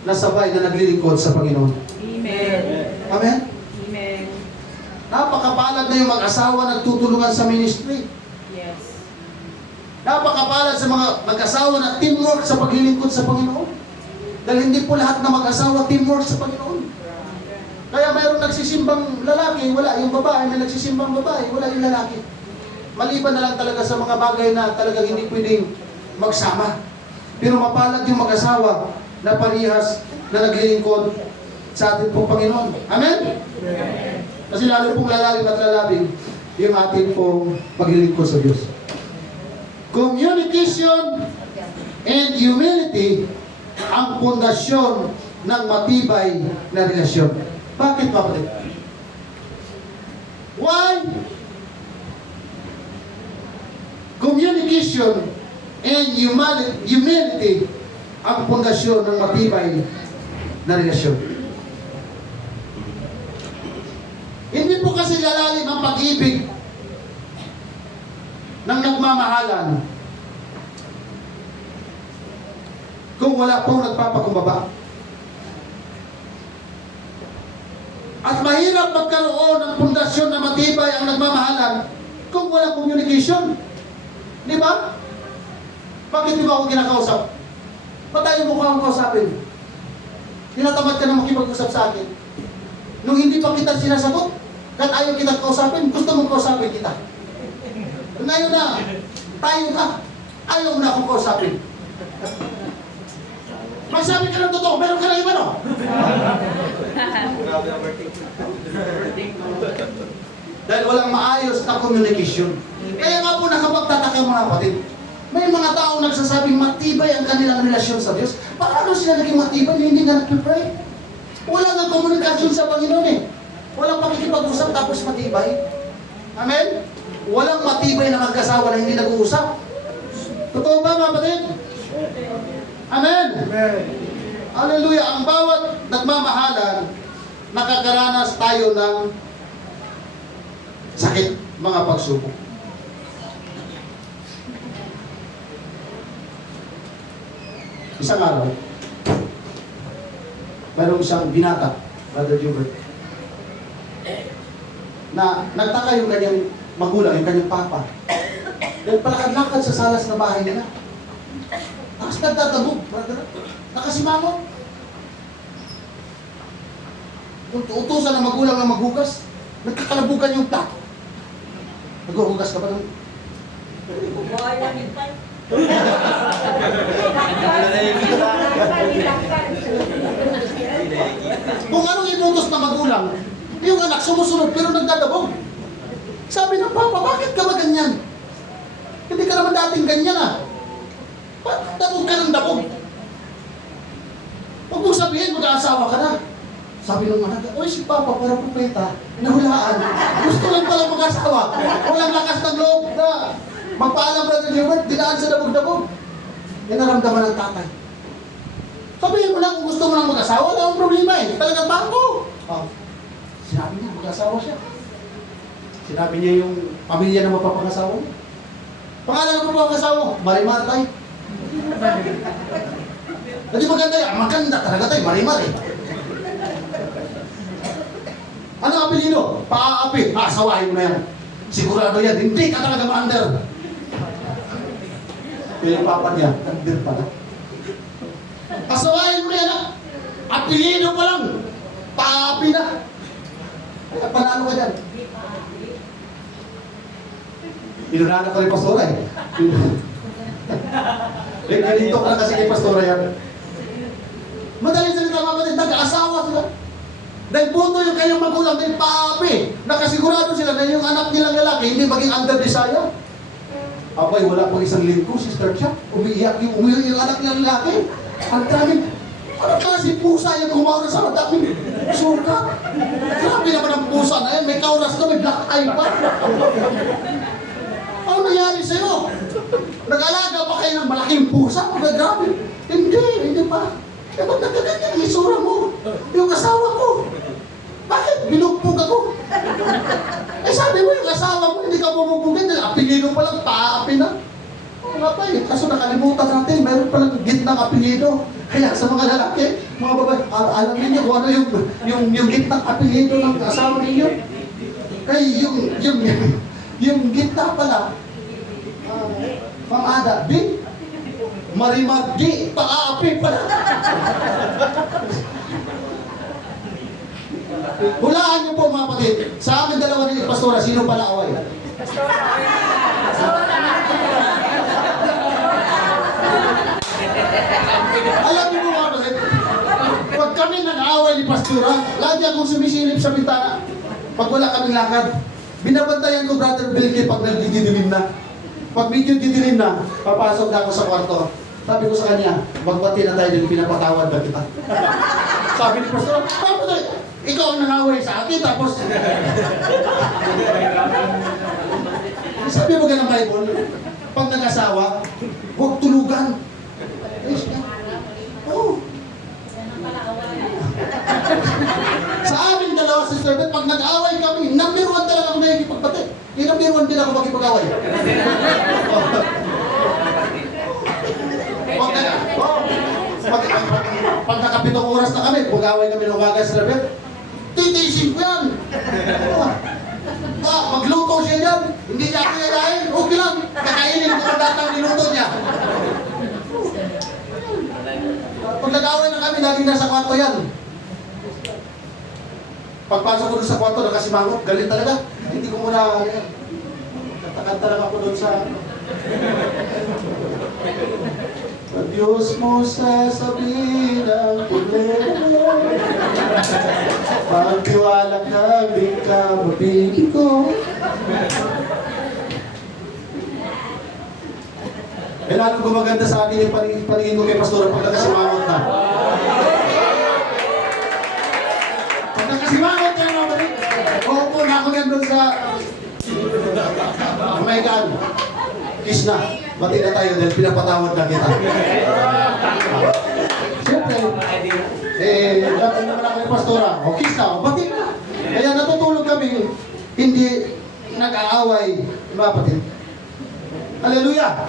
na sabay na naglilingkod sa Panginoon. Amen. Amen? Amen. Napakapalad na yung mag-asawa nagtutulungan sa ministry. Yes. Napakapalad sa mga mag-asawa na teamwork sa paglilingkod sa Panginoon. Dahil hindi po lahat na mag-asawa teamwork sa Panginoon. Kaya mayroong nagsisimbang lalaki, wala yung babae, may nagsisimbang babae, wala yung lalaki. Maliban na lang talaga sa mga bagay na talagang hindi pwedeng magsama. Pero mapalad yung mag-asawa na parihas na naglilingkod sa ating pong Panginoon. Amen? Kasi lalo pong lalalim at lalabing yung ating pong paglilingkod sa Diyos. Communication and humility ang pundasyon ng matibay na relasyon. Bakit kapatid? Why? Communication and humility ang pundasyon ng matibay na relasyon. Hindi po kasi lalalim ang pag-ibig ng nagmamahalan kung wala pong nagpapakumbaba. At mahirap magkaroon ng pundasyon na matibay ang nagmamahalan kung walang communication. Di ba? Bakit di ba ako kinakausap? Ba't tayo mo akong kausapin? Tinatamad ka na makipag-usap sa akin. Nung hindi pa kita sinasagot, kahit ayaw kita kausapin, gusto mong kausapin kita. Ngayon na, tayo na, ayaw na akong kausapin. Magsabi ka ng totoo, meron ka na iba, no? Dahil walang maayos na communication. Kaya nga po nakapagtataka mga kapatid. May mga taong nagsasabing matibay ang kanilang relasyon sa Diyos. Paano sila naging matibay na hindi nga nag-pray? Wala nga komunikasyon sa Panginoon eh. Walang pakikipag-usap tapos matibay. Amen? Walang matibay na magkasawa na hindi nag-uusap. Totoo ba mga kapatid? Amen? Hallelujah! Ang bawat nagmamahalan, nakakaranas tayo ng sakit, mga pagsubok. Isang araw, mayroong isang binata, Brother Gilbert, na nagtaka yung kanyang magulang, yung kanyang papa. Dahil palakad-lakad sa salas na bahay nila. Tapos nagtatabog, brother. Nakasimangot. Kung utusan ng magulang na maghugas, nagkakalabugan yung plato. Naghuhugas ka ba ng... Kung anong inutos na magulang, yung anak sumusunod pero nagdadabog. Sabi ng papa, bakit ka ba ganyan? Hindi ka naman dating ganyan ah. Ba't dabog ka ng dabog? Huwag mong sabihin, mag-aasawa ka na. Sabi ng anak, oy si papa para propeta, nahulaan. Gusto lang pala mag-asawa. Walang lakas ng loob na magpaalam Brother Gilbert, dinaan sa dabog-dabog. Yan naramdaman ng tatay. Sabihin mo lang kung gusto mo lang mag-asawa, wala akong problema eh. Talagang bako. Oh. Sinabi niya, mag-asawa siya. Sinabi niya yung pamilya na mapapangasawa niya. Pangalan ng mapapangasawa, Marimar tayo. Hindi maganda yan. Maganda talaga tayo, Marimar eh. Ano ang apelido? Paaapi. Asawahin mo na yan. Sigurado yan. Hindi ka talaga ma-under. Yung papa niya, under pala. Asawahin mo na yan. Apelido pa lang. Paaapi na. Ay, panalo ka dyan. Inunahan ko rin pastora eh. Ganito ka kasi kay pastora yan. Madaling salita mga kapatid, nag-asawa sila. Dahil buto yung kanyang magulang, dahil paapi. Nakasigurado sila na yung anak nilang lalaki hindi maging under desire. Abay, wala pang isang linggo, Sister Chuck. Umiiyak yung anak nilang lalaki. Ang dami. Ano kasi pusa yung kumauras sa daming suka? Grabe naman ang pusa na yan. May kauras na, may black eye pa. Ano nangyari sa'yo? Nag-alaga pa kayo ng malaking pusa? Grabe. Hindi pa. Eh, ba't nagkaganyan ang isura mo? Yung asawa ko. Bakit? Binugpog ako. Eh, sabi mo yung asawa mo, hindi ka bumubugin. Apelido pa lang, paapi na. Nga pa eh. Kaso nakalimutan natin, mayroon palang gitnang apelido. Kaya sa mga lalaki, mga babae, alam niyo kung ano yung gitnang apelido ng asawa ninyo? Kaya yung gitna pala, Pang-ada, di? Marimar, di? Pang-aapi pala. Hulaan niyo po mga kapatid, sa amin dalawa ni Pastora, sino pala away? Alam niyo po mga kapatid, pag kami nag-away ni ni Pastora, lagi akong sumisilip sa bintana. Pag wala kaming lakad, binabantayan ko Brother Bilky pag nagdidilim na. Pag medyo didilim na, papasok na ako sa kwarto. Sabi ko sa kanya, magbati na tayo din, pinapatawad na kita. Sabi ni Pastora, Pastor, ikaw ang nangaway sa akin, tapos... Sabi mo ng Bible, pag nag-asawa, huwag tulugan. Ayos ka. Oo. Sa amin dalawa, Sister Beth, pag nag-away kami, number 1 talaga ako nakikipagbati. Yung number 1 din ako makipag-away. Pag nakapitong oras na kami, pag-away kami ng umaga, Sister Beth, titiisin ko yan. Magluto siya yan. Hindi niya ako yayain. Okay lang. Kakainin ko ang datang niluto niya. Pag nag-away na kami, laging nasa kwarto yan. Pagpasok ko doon sa kwarto, nakasimangot, galit talaga. Hindi ko muna, katakanta lang ako doon sa... Pag Diyos mo sasabihin ang problema, pagtiwala ka, di ka mabigin ko. Eh, lalong gumaganda sa akin yung paningin ko kay Pastora pag nakasimangot na. Pag nakasimangot na yung mabalik, uupo na ako yan doon sa... Oh my God. Kiss na. Bati na tayo dahil pinapatawad na kita. Siyempre, dapat naman ako yung Pastora. O kiss na, o bati na. Kaya natutulog kami, hindi nag-aaway. Mga kapatid. Hallelujah!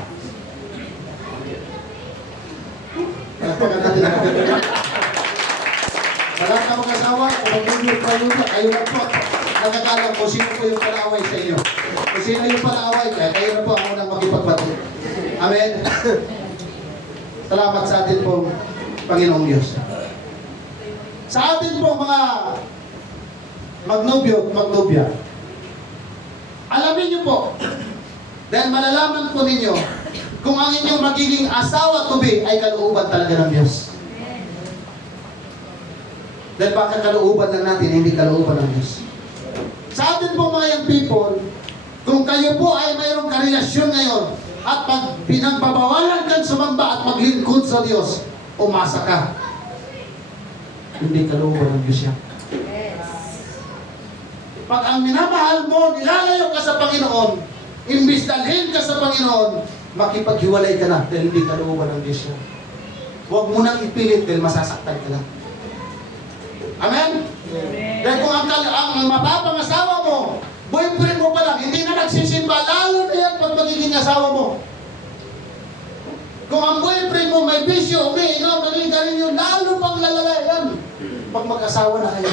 Nagpagan natin ang kapatid. Wala ka mag-asawa, kung mag-unyog kayo na, kayo na po. Nakakalam ko sino po yung panaaway sa inyo. Kung sino yung panaaway, kaya kayo na po ang unang makipagbati. Amen. Salamat sa atin po, Panginoong Diyos. Sa atin po mga magnobyo at magnobya, alamin niyo po, dahil malalaman po ninyo kung ang inyong magiging asawa to be ay kalooban talaga ng Diyos. Dahil baka kalooban lang natin, hindi kalooban ng Diyos. Sa atin po mga young people, kung kayo po ay mayroong karelasyon ngayon at pag pinagbabawalan kang sumamba at maglingkod sa Diyos, umasa ka. Hindi kalooban ng Diyos yan. Pag ang minamahal mo, nilalayo ka sa Panginoon, imbis dalhin ka sa Panginoon, makipaghiwalay ka na dahil hindi kalooban ng Diyos yan. Huwag mo nang ipilit dahil masasaktan ka lang. Amen? Dahil kung ang mapapangasawa mo, boyfriend mo pa lang, hindi na nagsisimba, lalo na yan pag magiging asawa mo. Kung ang boyfriend mo may bisyo, umiinom, naligarin yun, lalo pang lalala yan. Pag mag-asawa na kayo.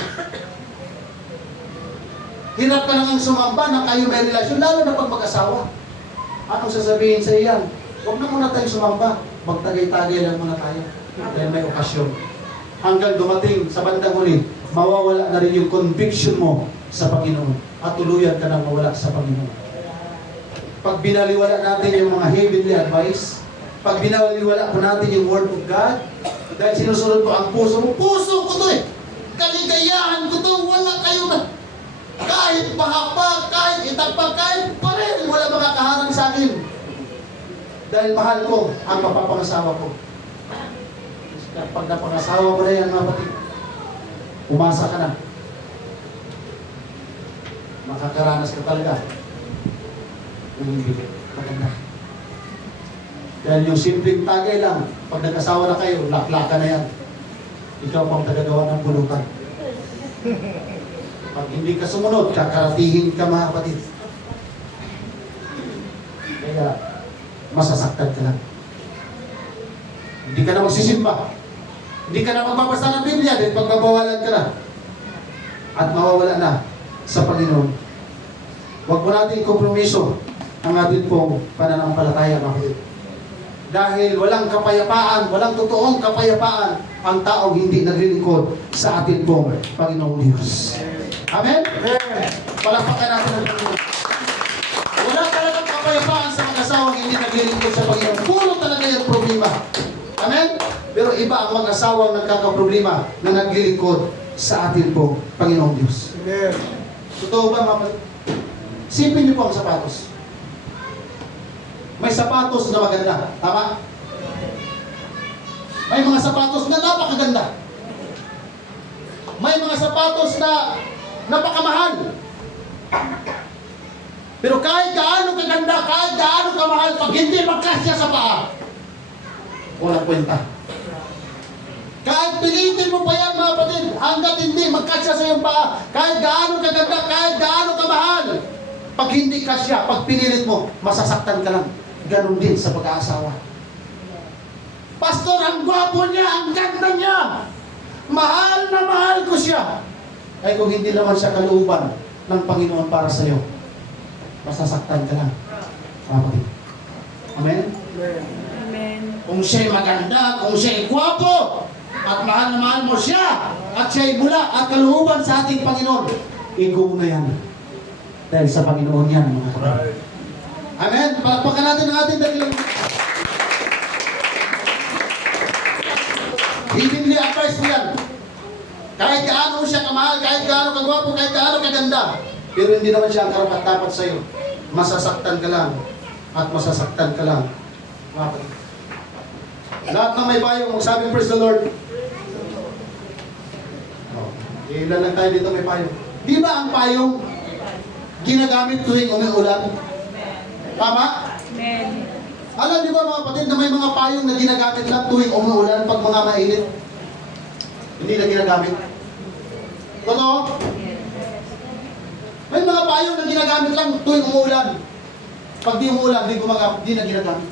Hirap ka nang sumamba na kayo may relasyon, lalo na pag mag-asawa. Anong sasabihin sa iyan? Huwag na muna tayo sumamba, magtagay-tagay lang muna tayo. Dahil may okasyon. Hanggang dumating sa bandang huli, mawawala na rin yung conviction mo sa Panginoon at tuluyan ka nang mawala sa Panginoon. Pag binaliwala natin yung mga heavenly advice, pag binaliwala po natin yung Word of God, dahil sinusunod ko ang puso mo, puso ko to eh! Kaligayahan ko to, wala kayo na! Kahit mahapa, kahit itagpag, kahit pa rin, wala makakaharang sa akin. Dahil mahal ko ang mapapangasawa ko. Pag napangasawa mo na yan, mga kapatid, umasa ka na. Makakaranas ka talaga. Maganda. Dahil yung simpleng tagay lang, pag nag-asawa na kayo, laklakan na yan. Ikaw pang tagagawa ng bulutan. Pag hindi ka sumunod, kakaratihin ka, mga kapatid. Kaya, masasaktan ka lang. Hindi ka na magsisimba. Hindi ka na magbabasa ng Biblia dahil pagbabawalan ka na. At mawawala na sa Panginoon. Huwag mo natin kompromiso ang ating pong pananampalataya, mga kapatid. Dahil walang kapayapaan, walang totoong kapayapaan ang taong hindi naglilingkod sa ating pong Panginoong Diyos. Amen? Palakpakan natin ang Panginoon. Wala talagang kapayapaan sa mag-asawang hindi naglilingkod sa Panginoon. Puro talaga yung problema. Amen? Pero iba ang mag-asawang nagkakaproblema na naglilingkod sa atin po, Panginoong Diyos. Amen. Totoo ba, mga kapatid? Sipin niyo po ang sapatos. May sapatos na maganda. Tama? May mga sapatos na napakaganda. May mga sapatos na napakamahal. Pero kahit gaano kaganda, kahit gaano kamahal, pag hindi magkasya sa paa, walang kwenta. Kahit pilitin mo pa yan, mga kapatid, hanggat hindi magkasya sa iyong paa, kahit gaano kaganda, kahit gaano kamahal, pag hindi kasya, pag pinilit mo, masasaktan ka lang. Ganon din sa pag-aasawa. Pastor, ang gwapo niya, ang ganda niya. Mahal na mahal ko siya. Ay kung hindi naman siya kalooban ng Panginoon para sa iyo, masasaktan ka lang. Kapatid. Amen? Amen. Kung siya'y maganda, kung siya'y gwapo, at mahal na mahal mo siya, at siya'y mula at kalooban sa ating Panginoon, ego na yan. Dahil sa Panginoon yan, mga kapatid. Amen? Palakpakan natin ang ating dakilang. Heavenly advice mo yan. Kahit gaano siya kamahal, kahit gaano kagwapo, kahit gaano kaganda, pero hindi naman siya ang karapat-dapat sa iyo. Masasaktan ka lang at masasaktan ka lang. Kapatid. Lahat ng may payong, magsabing praise the Lord. Ilan lang tayo dito may payong. Di ba ang payong ginagamit tuwing umuulan? Tama? Amen. Alam niyo ba mga kapatid na may mga payong na ginagamit lang tuwing umuulan pag mga mainit? Hindi na ginagamit. Totoo? May mga payong na ginagamit lang tuwing umuulan. Pag di umuulan, di na ginagamit.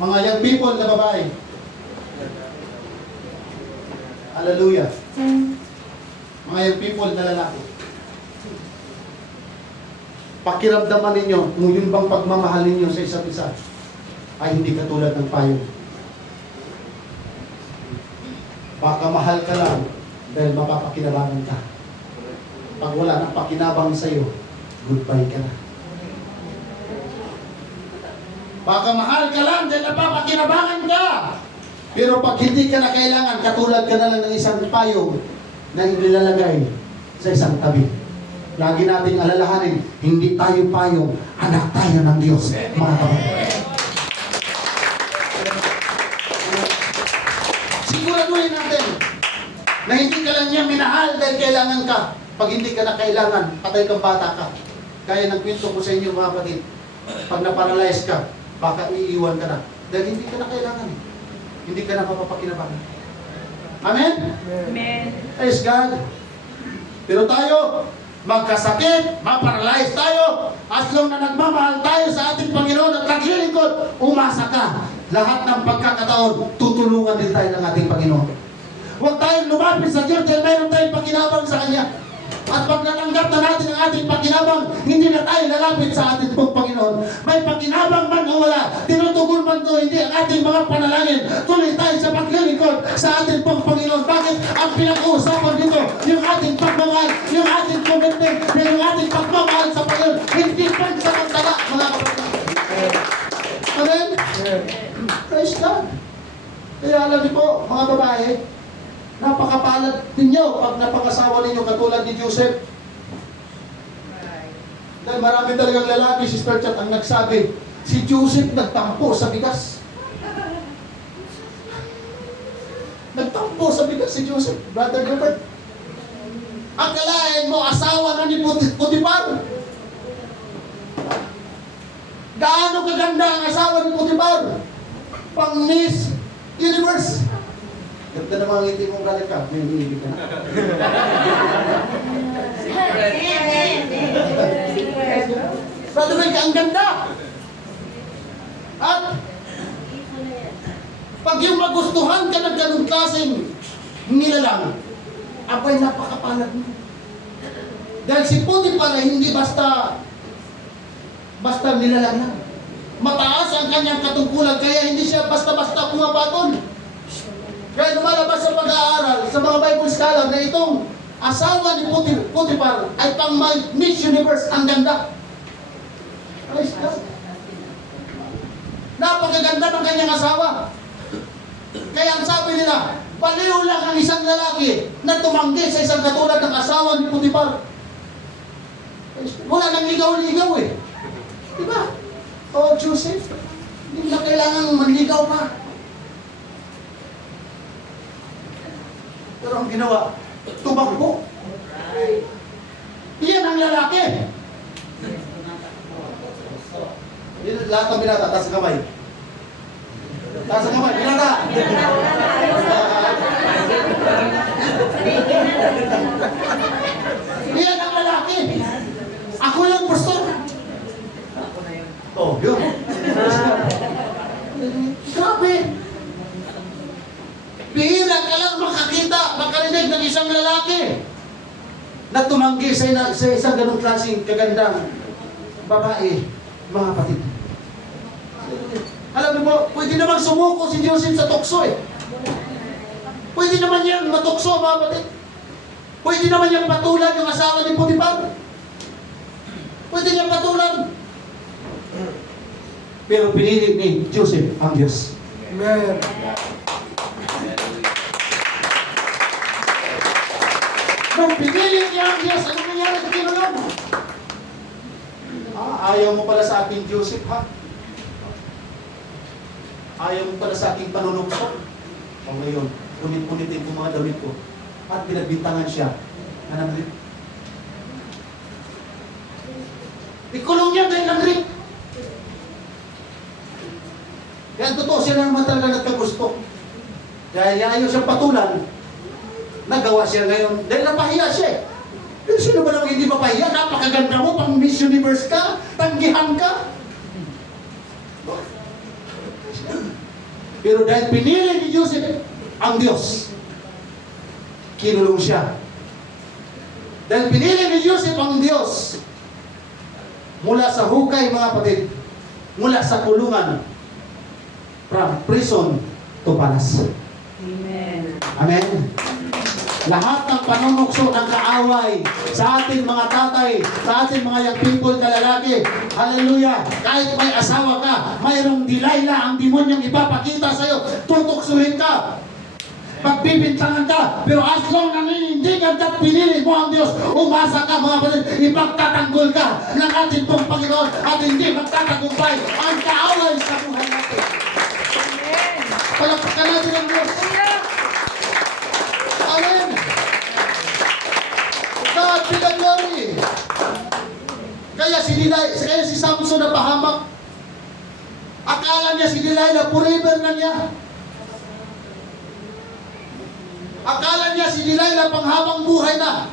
Mga young people na babae. Hallelujah. Mga young people na lalaki. Pakiramdaman ninyo kung yun bang pagmamahal ninyo sa isa't isa ay hindi katulad ng payong. Baka mahal ka lang dahil mapapakinabangan ka. Pag wala nang pakinabang sa iyo, goodbye ka na. Baka mahal ka lang dahil napapakinabangan ka. Pero pag hindi ka na kailangan, katulad ka na lang ng isang payong na inilalagay sa isang tabi. Lagi nating alalahanin, hindi tayo payong, anak tayo ng Diyos, mga kapatid. Siguraduhin natin na hindi ka lang niya minahal dahil kailangan ka. Pag hindi ka na kailangan, patay kang bata ka. Kaya ng kwento ko sa inyo, mga kapatid, pag naparalyze ka, baka iiwan ka na. Dahil hindi ka na kailangan. Hindi ka na mapapakinabangan. Amen? Amen. Praise God. Pero tayo, magkasakit, maparalyze tayo, as long na nagmamahal tayo sa ating Panginoon at naglilingkod, umasa ka. Lahat ng pagkakataon, tutulungan din tayo ng ating Panginoon. Huwag tayong lumapit sa Diyos dahil mayroon tayong pakinabang sa Kanya. At pag natanggap na natin ang ating pakinabang, hindi na tayo lalapit sa ating pong Panginoon. May pakinabang man o wala, tinutugon man o hindi ang ating mga panalangin. Tuloy tayo sa paglilingkod sa ating pong Panginoon. Bakit? Ang pinag-uusapan dito, yung ating pagmamahal, yung ating commitment, na yung ating pagmamahal sa Panginoon. Hindi pagsamantala, mga kapatid. Amen? Praise God. Kaya alam niyo po, mga babae, napakapalad ninyo pag napangasawa ninyo katulad ni Joseph. Dahil marami talagang lalaki, Sister Chat, ang nagsabi, si Joseph nagtampo sa bigas. Nagtampo sa bigas si Joseph, Brother Gilbert. Akalain mo, asawa na ni Potiphar. Gaano kaganda ang asawa ni Potiphar? Pang Miss Universe. Ganda na mga ngiti mong galit ka, may hinihilig ka na. Brother Rick, ang ganda! At pag yung magustuhan ka ng ganung klaseng nilalang, abay napakapalad mo. Dahil si Potiphar ay hindi basta nilalang lang. Mataas ang kanyang katungkulan, kaya hindi siya basta-basta pumapatol. Kaya lumalabas sa pag-aaral sa mga Bible scholar na itong asawa ni Potiphar ay pang Miss Universe, ang ganda. Praise God. Napakaganda ng kanyang asawa. Kaya ang sabi nila, baliw lang ang isang lalaki na tumanggi sa isang katulad ng asawa ni Potiphar. Wala nang ligaw-ligaw eh. Diba? Oh, Joseph, hindi na kailangan manligaw pa. Pero ang ginawa, tumakbo. Iyan ang lalaki. Lahat ng binata, taas ang kamay. Taas ang kamay, binata. Iyan ang lalaki. Ako lang, pastor. Oh, yun. Grabe. Bihira ka lang makakita, makarinig ng isang lalaki na tumanggi sa isang ganong klaseng kagandang babae, mga kapatid. Alam mo po, pwede naman sumuko si Joseph sa tukso eh. Pwede naman yan matukso, mga kapatid. Pwede naman yan patulan yung asawa ni Potiphar. Pwede niya patulan. Pero pinili ni Joseph ang Diyos. Amen. Nung pinili niya ang Diyos, ano nangyari sa kinulong? Ayaw mo pala sa akin, Joseph, ha? Ayaw mo pala sa aking panunukso? O ngayon, punit-punitin ko mga damit ko. At pinagbintangan siya. Anong rip? Ikulong niya dahil ng rip. Kaya ang totoo, siya naman talaga nagkagusto. Dahil ayaw siyang patulan, nagawa siya ngayon. Dahil napahiya siya eh. Pero sino ba naman hindi mapahiya? Napakaganda mo, pang Miss Universe ka, tanggihan ka. Pero dahil pinili ni Joseph ang Diyos, kinulong siya. Dahil pinili ni Joseph ang Diyos, mula sa hukay, mga kapatid, mula sa kulungan, from prison to palace. Amen. Amen. Lahat ng panunukso ng kaaway sa ating mga tatay, sa ating mga young people na lalaki, hallelujah, kahit may asawa ka, mayroong Delilah ang demonyong ipapakita sa'yo, tutuksuhin ka, pagbibintangan ka, pero as long na ninindigan ka at pinili mo ang Diyos, umasa ka, mga kapatid, ipagtatanggol ka ng ating pong Panginoon at hindi magtatagumpay ang kaaway sa buhay natin. Amen. Palakpakan natin ang Diyos. Amen. God be the glory. Kaya si Samson napahamak. Akala niya si Delilah forever na niya. Akala niya si Delilah panghabang buhay na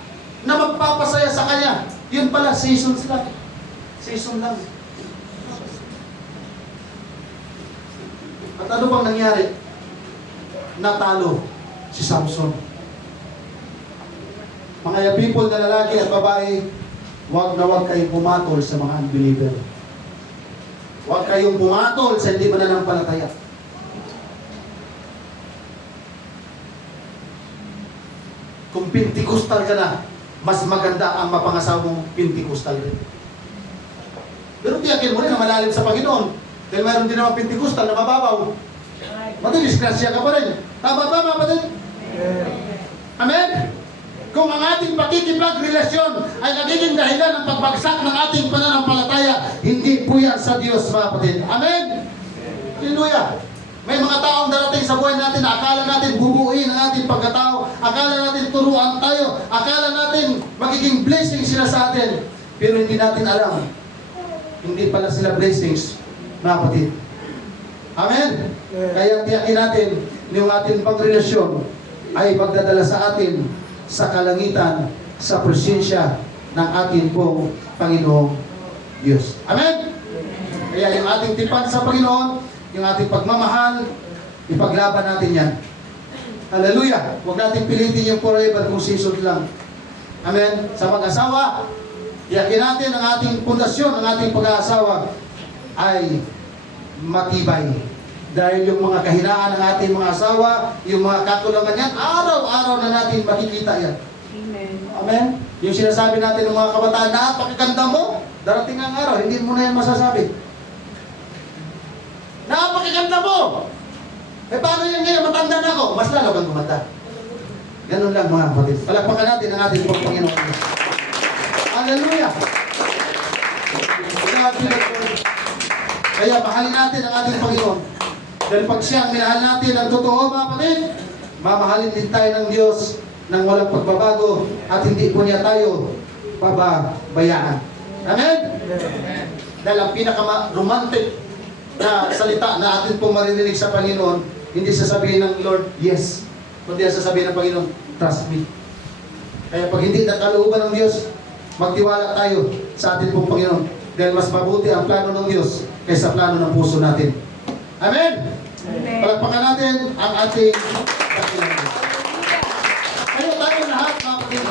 magpapasaya sa kanya. Yun pala, seasons lang. Season lang. At ano bang nangyari? Natalo si Samson. Mga young people na lalaki at babae, huwag na huwag kayong pumatol sa mga unbeliever. Huwag kayong pumatol sa hindi mananampalataya. Kung Pentecostal ka na, mas maganda ang mapangasawa mong Pentecostal rin. Pero tiyakin mo rin na malalim sa Panginoon. Dahil mayroon din naman Pentecostal na mababaw. Matidisgrasya ka pa rin. Tama ba, mga kapatid? Amen? Kung ang ating pakikipagrelasyon ay nagiging dahilan ng pagbagsak ng ating pananampalataya, hindi po yan sa Diyos, mga kapatid. Amen? Hallelujah! May mga taong darating sa buhay natin na akala natin bubuuin ang ating pagkatao, akala natin turuan tayo, akala natin magiging blessing sila sa atin. Pero hindi natin alam, hindi pala sila blessings, mga kapatid. Amen? Kaya tiyakin natin yung ating pagrelasyon ay pagdadala sa atin sa kalangitan, sa presensya ng ating pong Panginoong Diyos. Amen? Kaya yung ating tipan sa Panginoon, yung ating pagmamahal, ipaglaban natin yan. Hallelujah! Huwag natin pilitin yung forever kung season lang. Amen? Sa mag-asawa, tiyakin natin ang ating pundasyon, ang ating pag-aasawa ay matibay. Dahil yung mga kahinaan ng ating mga asawa, yung mga kakulangan yan, araw-araw na natin makikita yan. Amen. Amen? Yung sinasabi natin ng mga kabataan, napakaganda mo, darating ang araw, hindi mo na yan masasabi. Napakaganda mo! Eh paano yan ngayon? Matanda na ako. Mas lalo kang kumanda. Ganun lang mga kapatid. Palakpakan natin ang ating Panginoon. Hallelujah! Kaya mahalin natin ang ating Panginoon. Dahil pag siyang minahal natin ang totoo mga kapatid, mamahalin din tayo ng Diyos ng walang pagbabago at hindi po niya tayo pababayaan. Amen? Dahil ang pinaka-romantic na salita na atin pong maririnig sa Panginoon, hindi sasabihin ng Lord, yes. Kundi sasabihin ng Panginoon, trust me. Kaya pag hindi nakalooban ng Diyos, magtiwala tayo sa atin pong Panginoon. Dahil mas mabuti ang plano ng Diyos kaysa plano ng puso natin. Amen? Palagpakan natin ang ating Panginoon. Kayo tayo lahat, mga kapatid.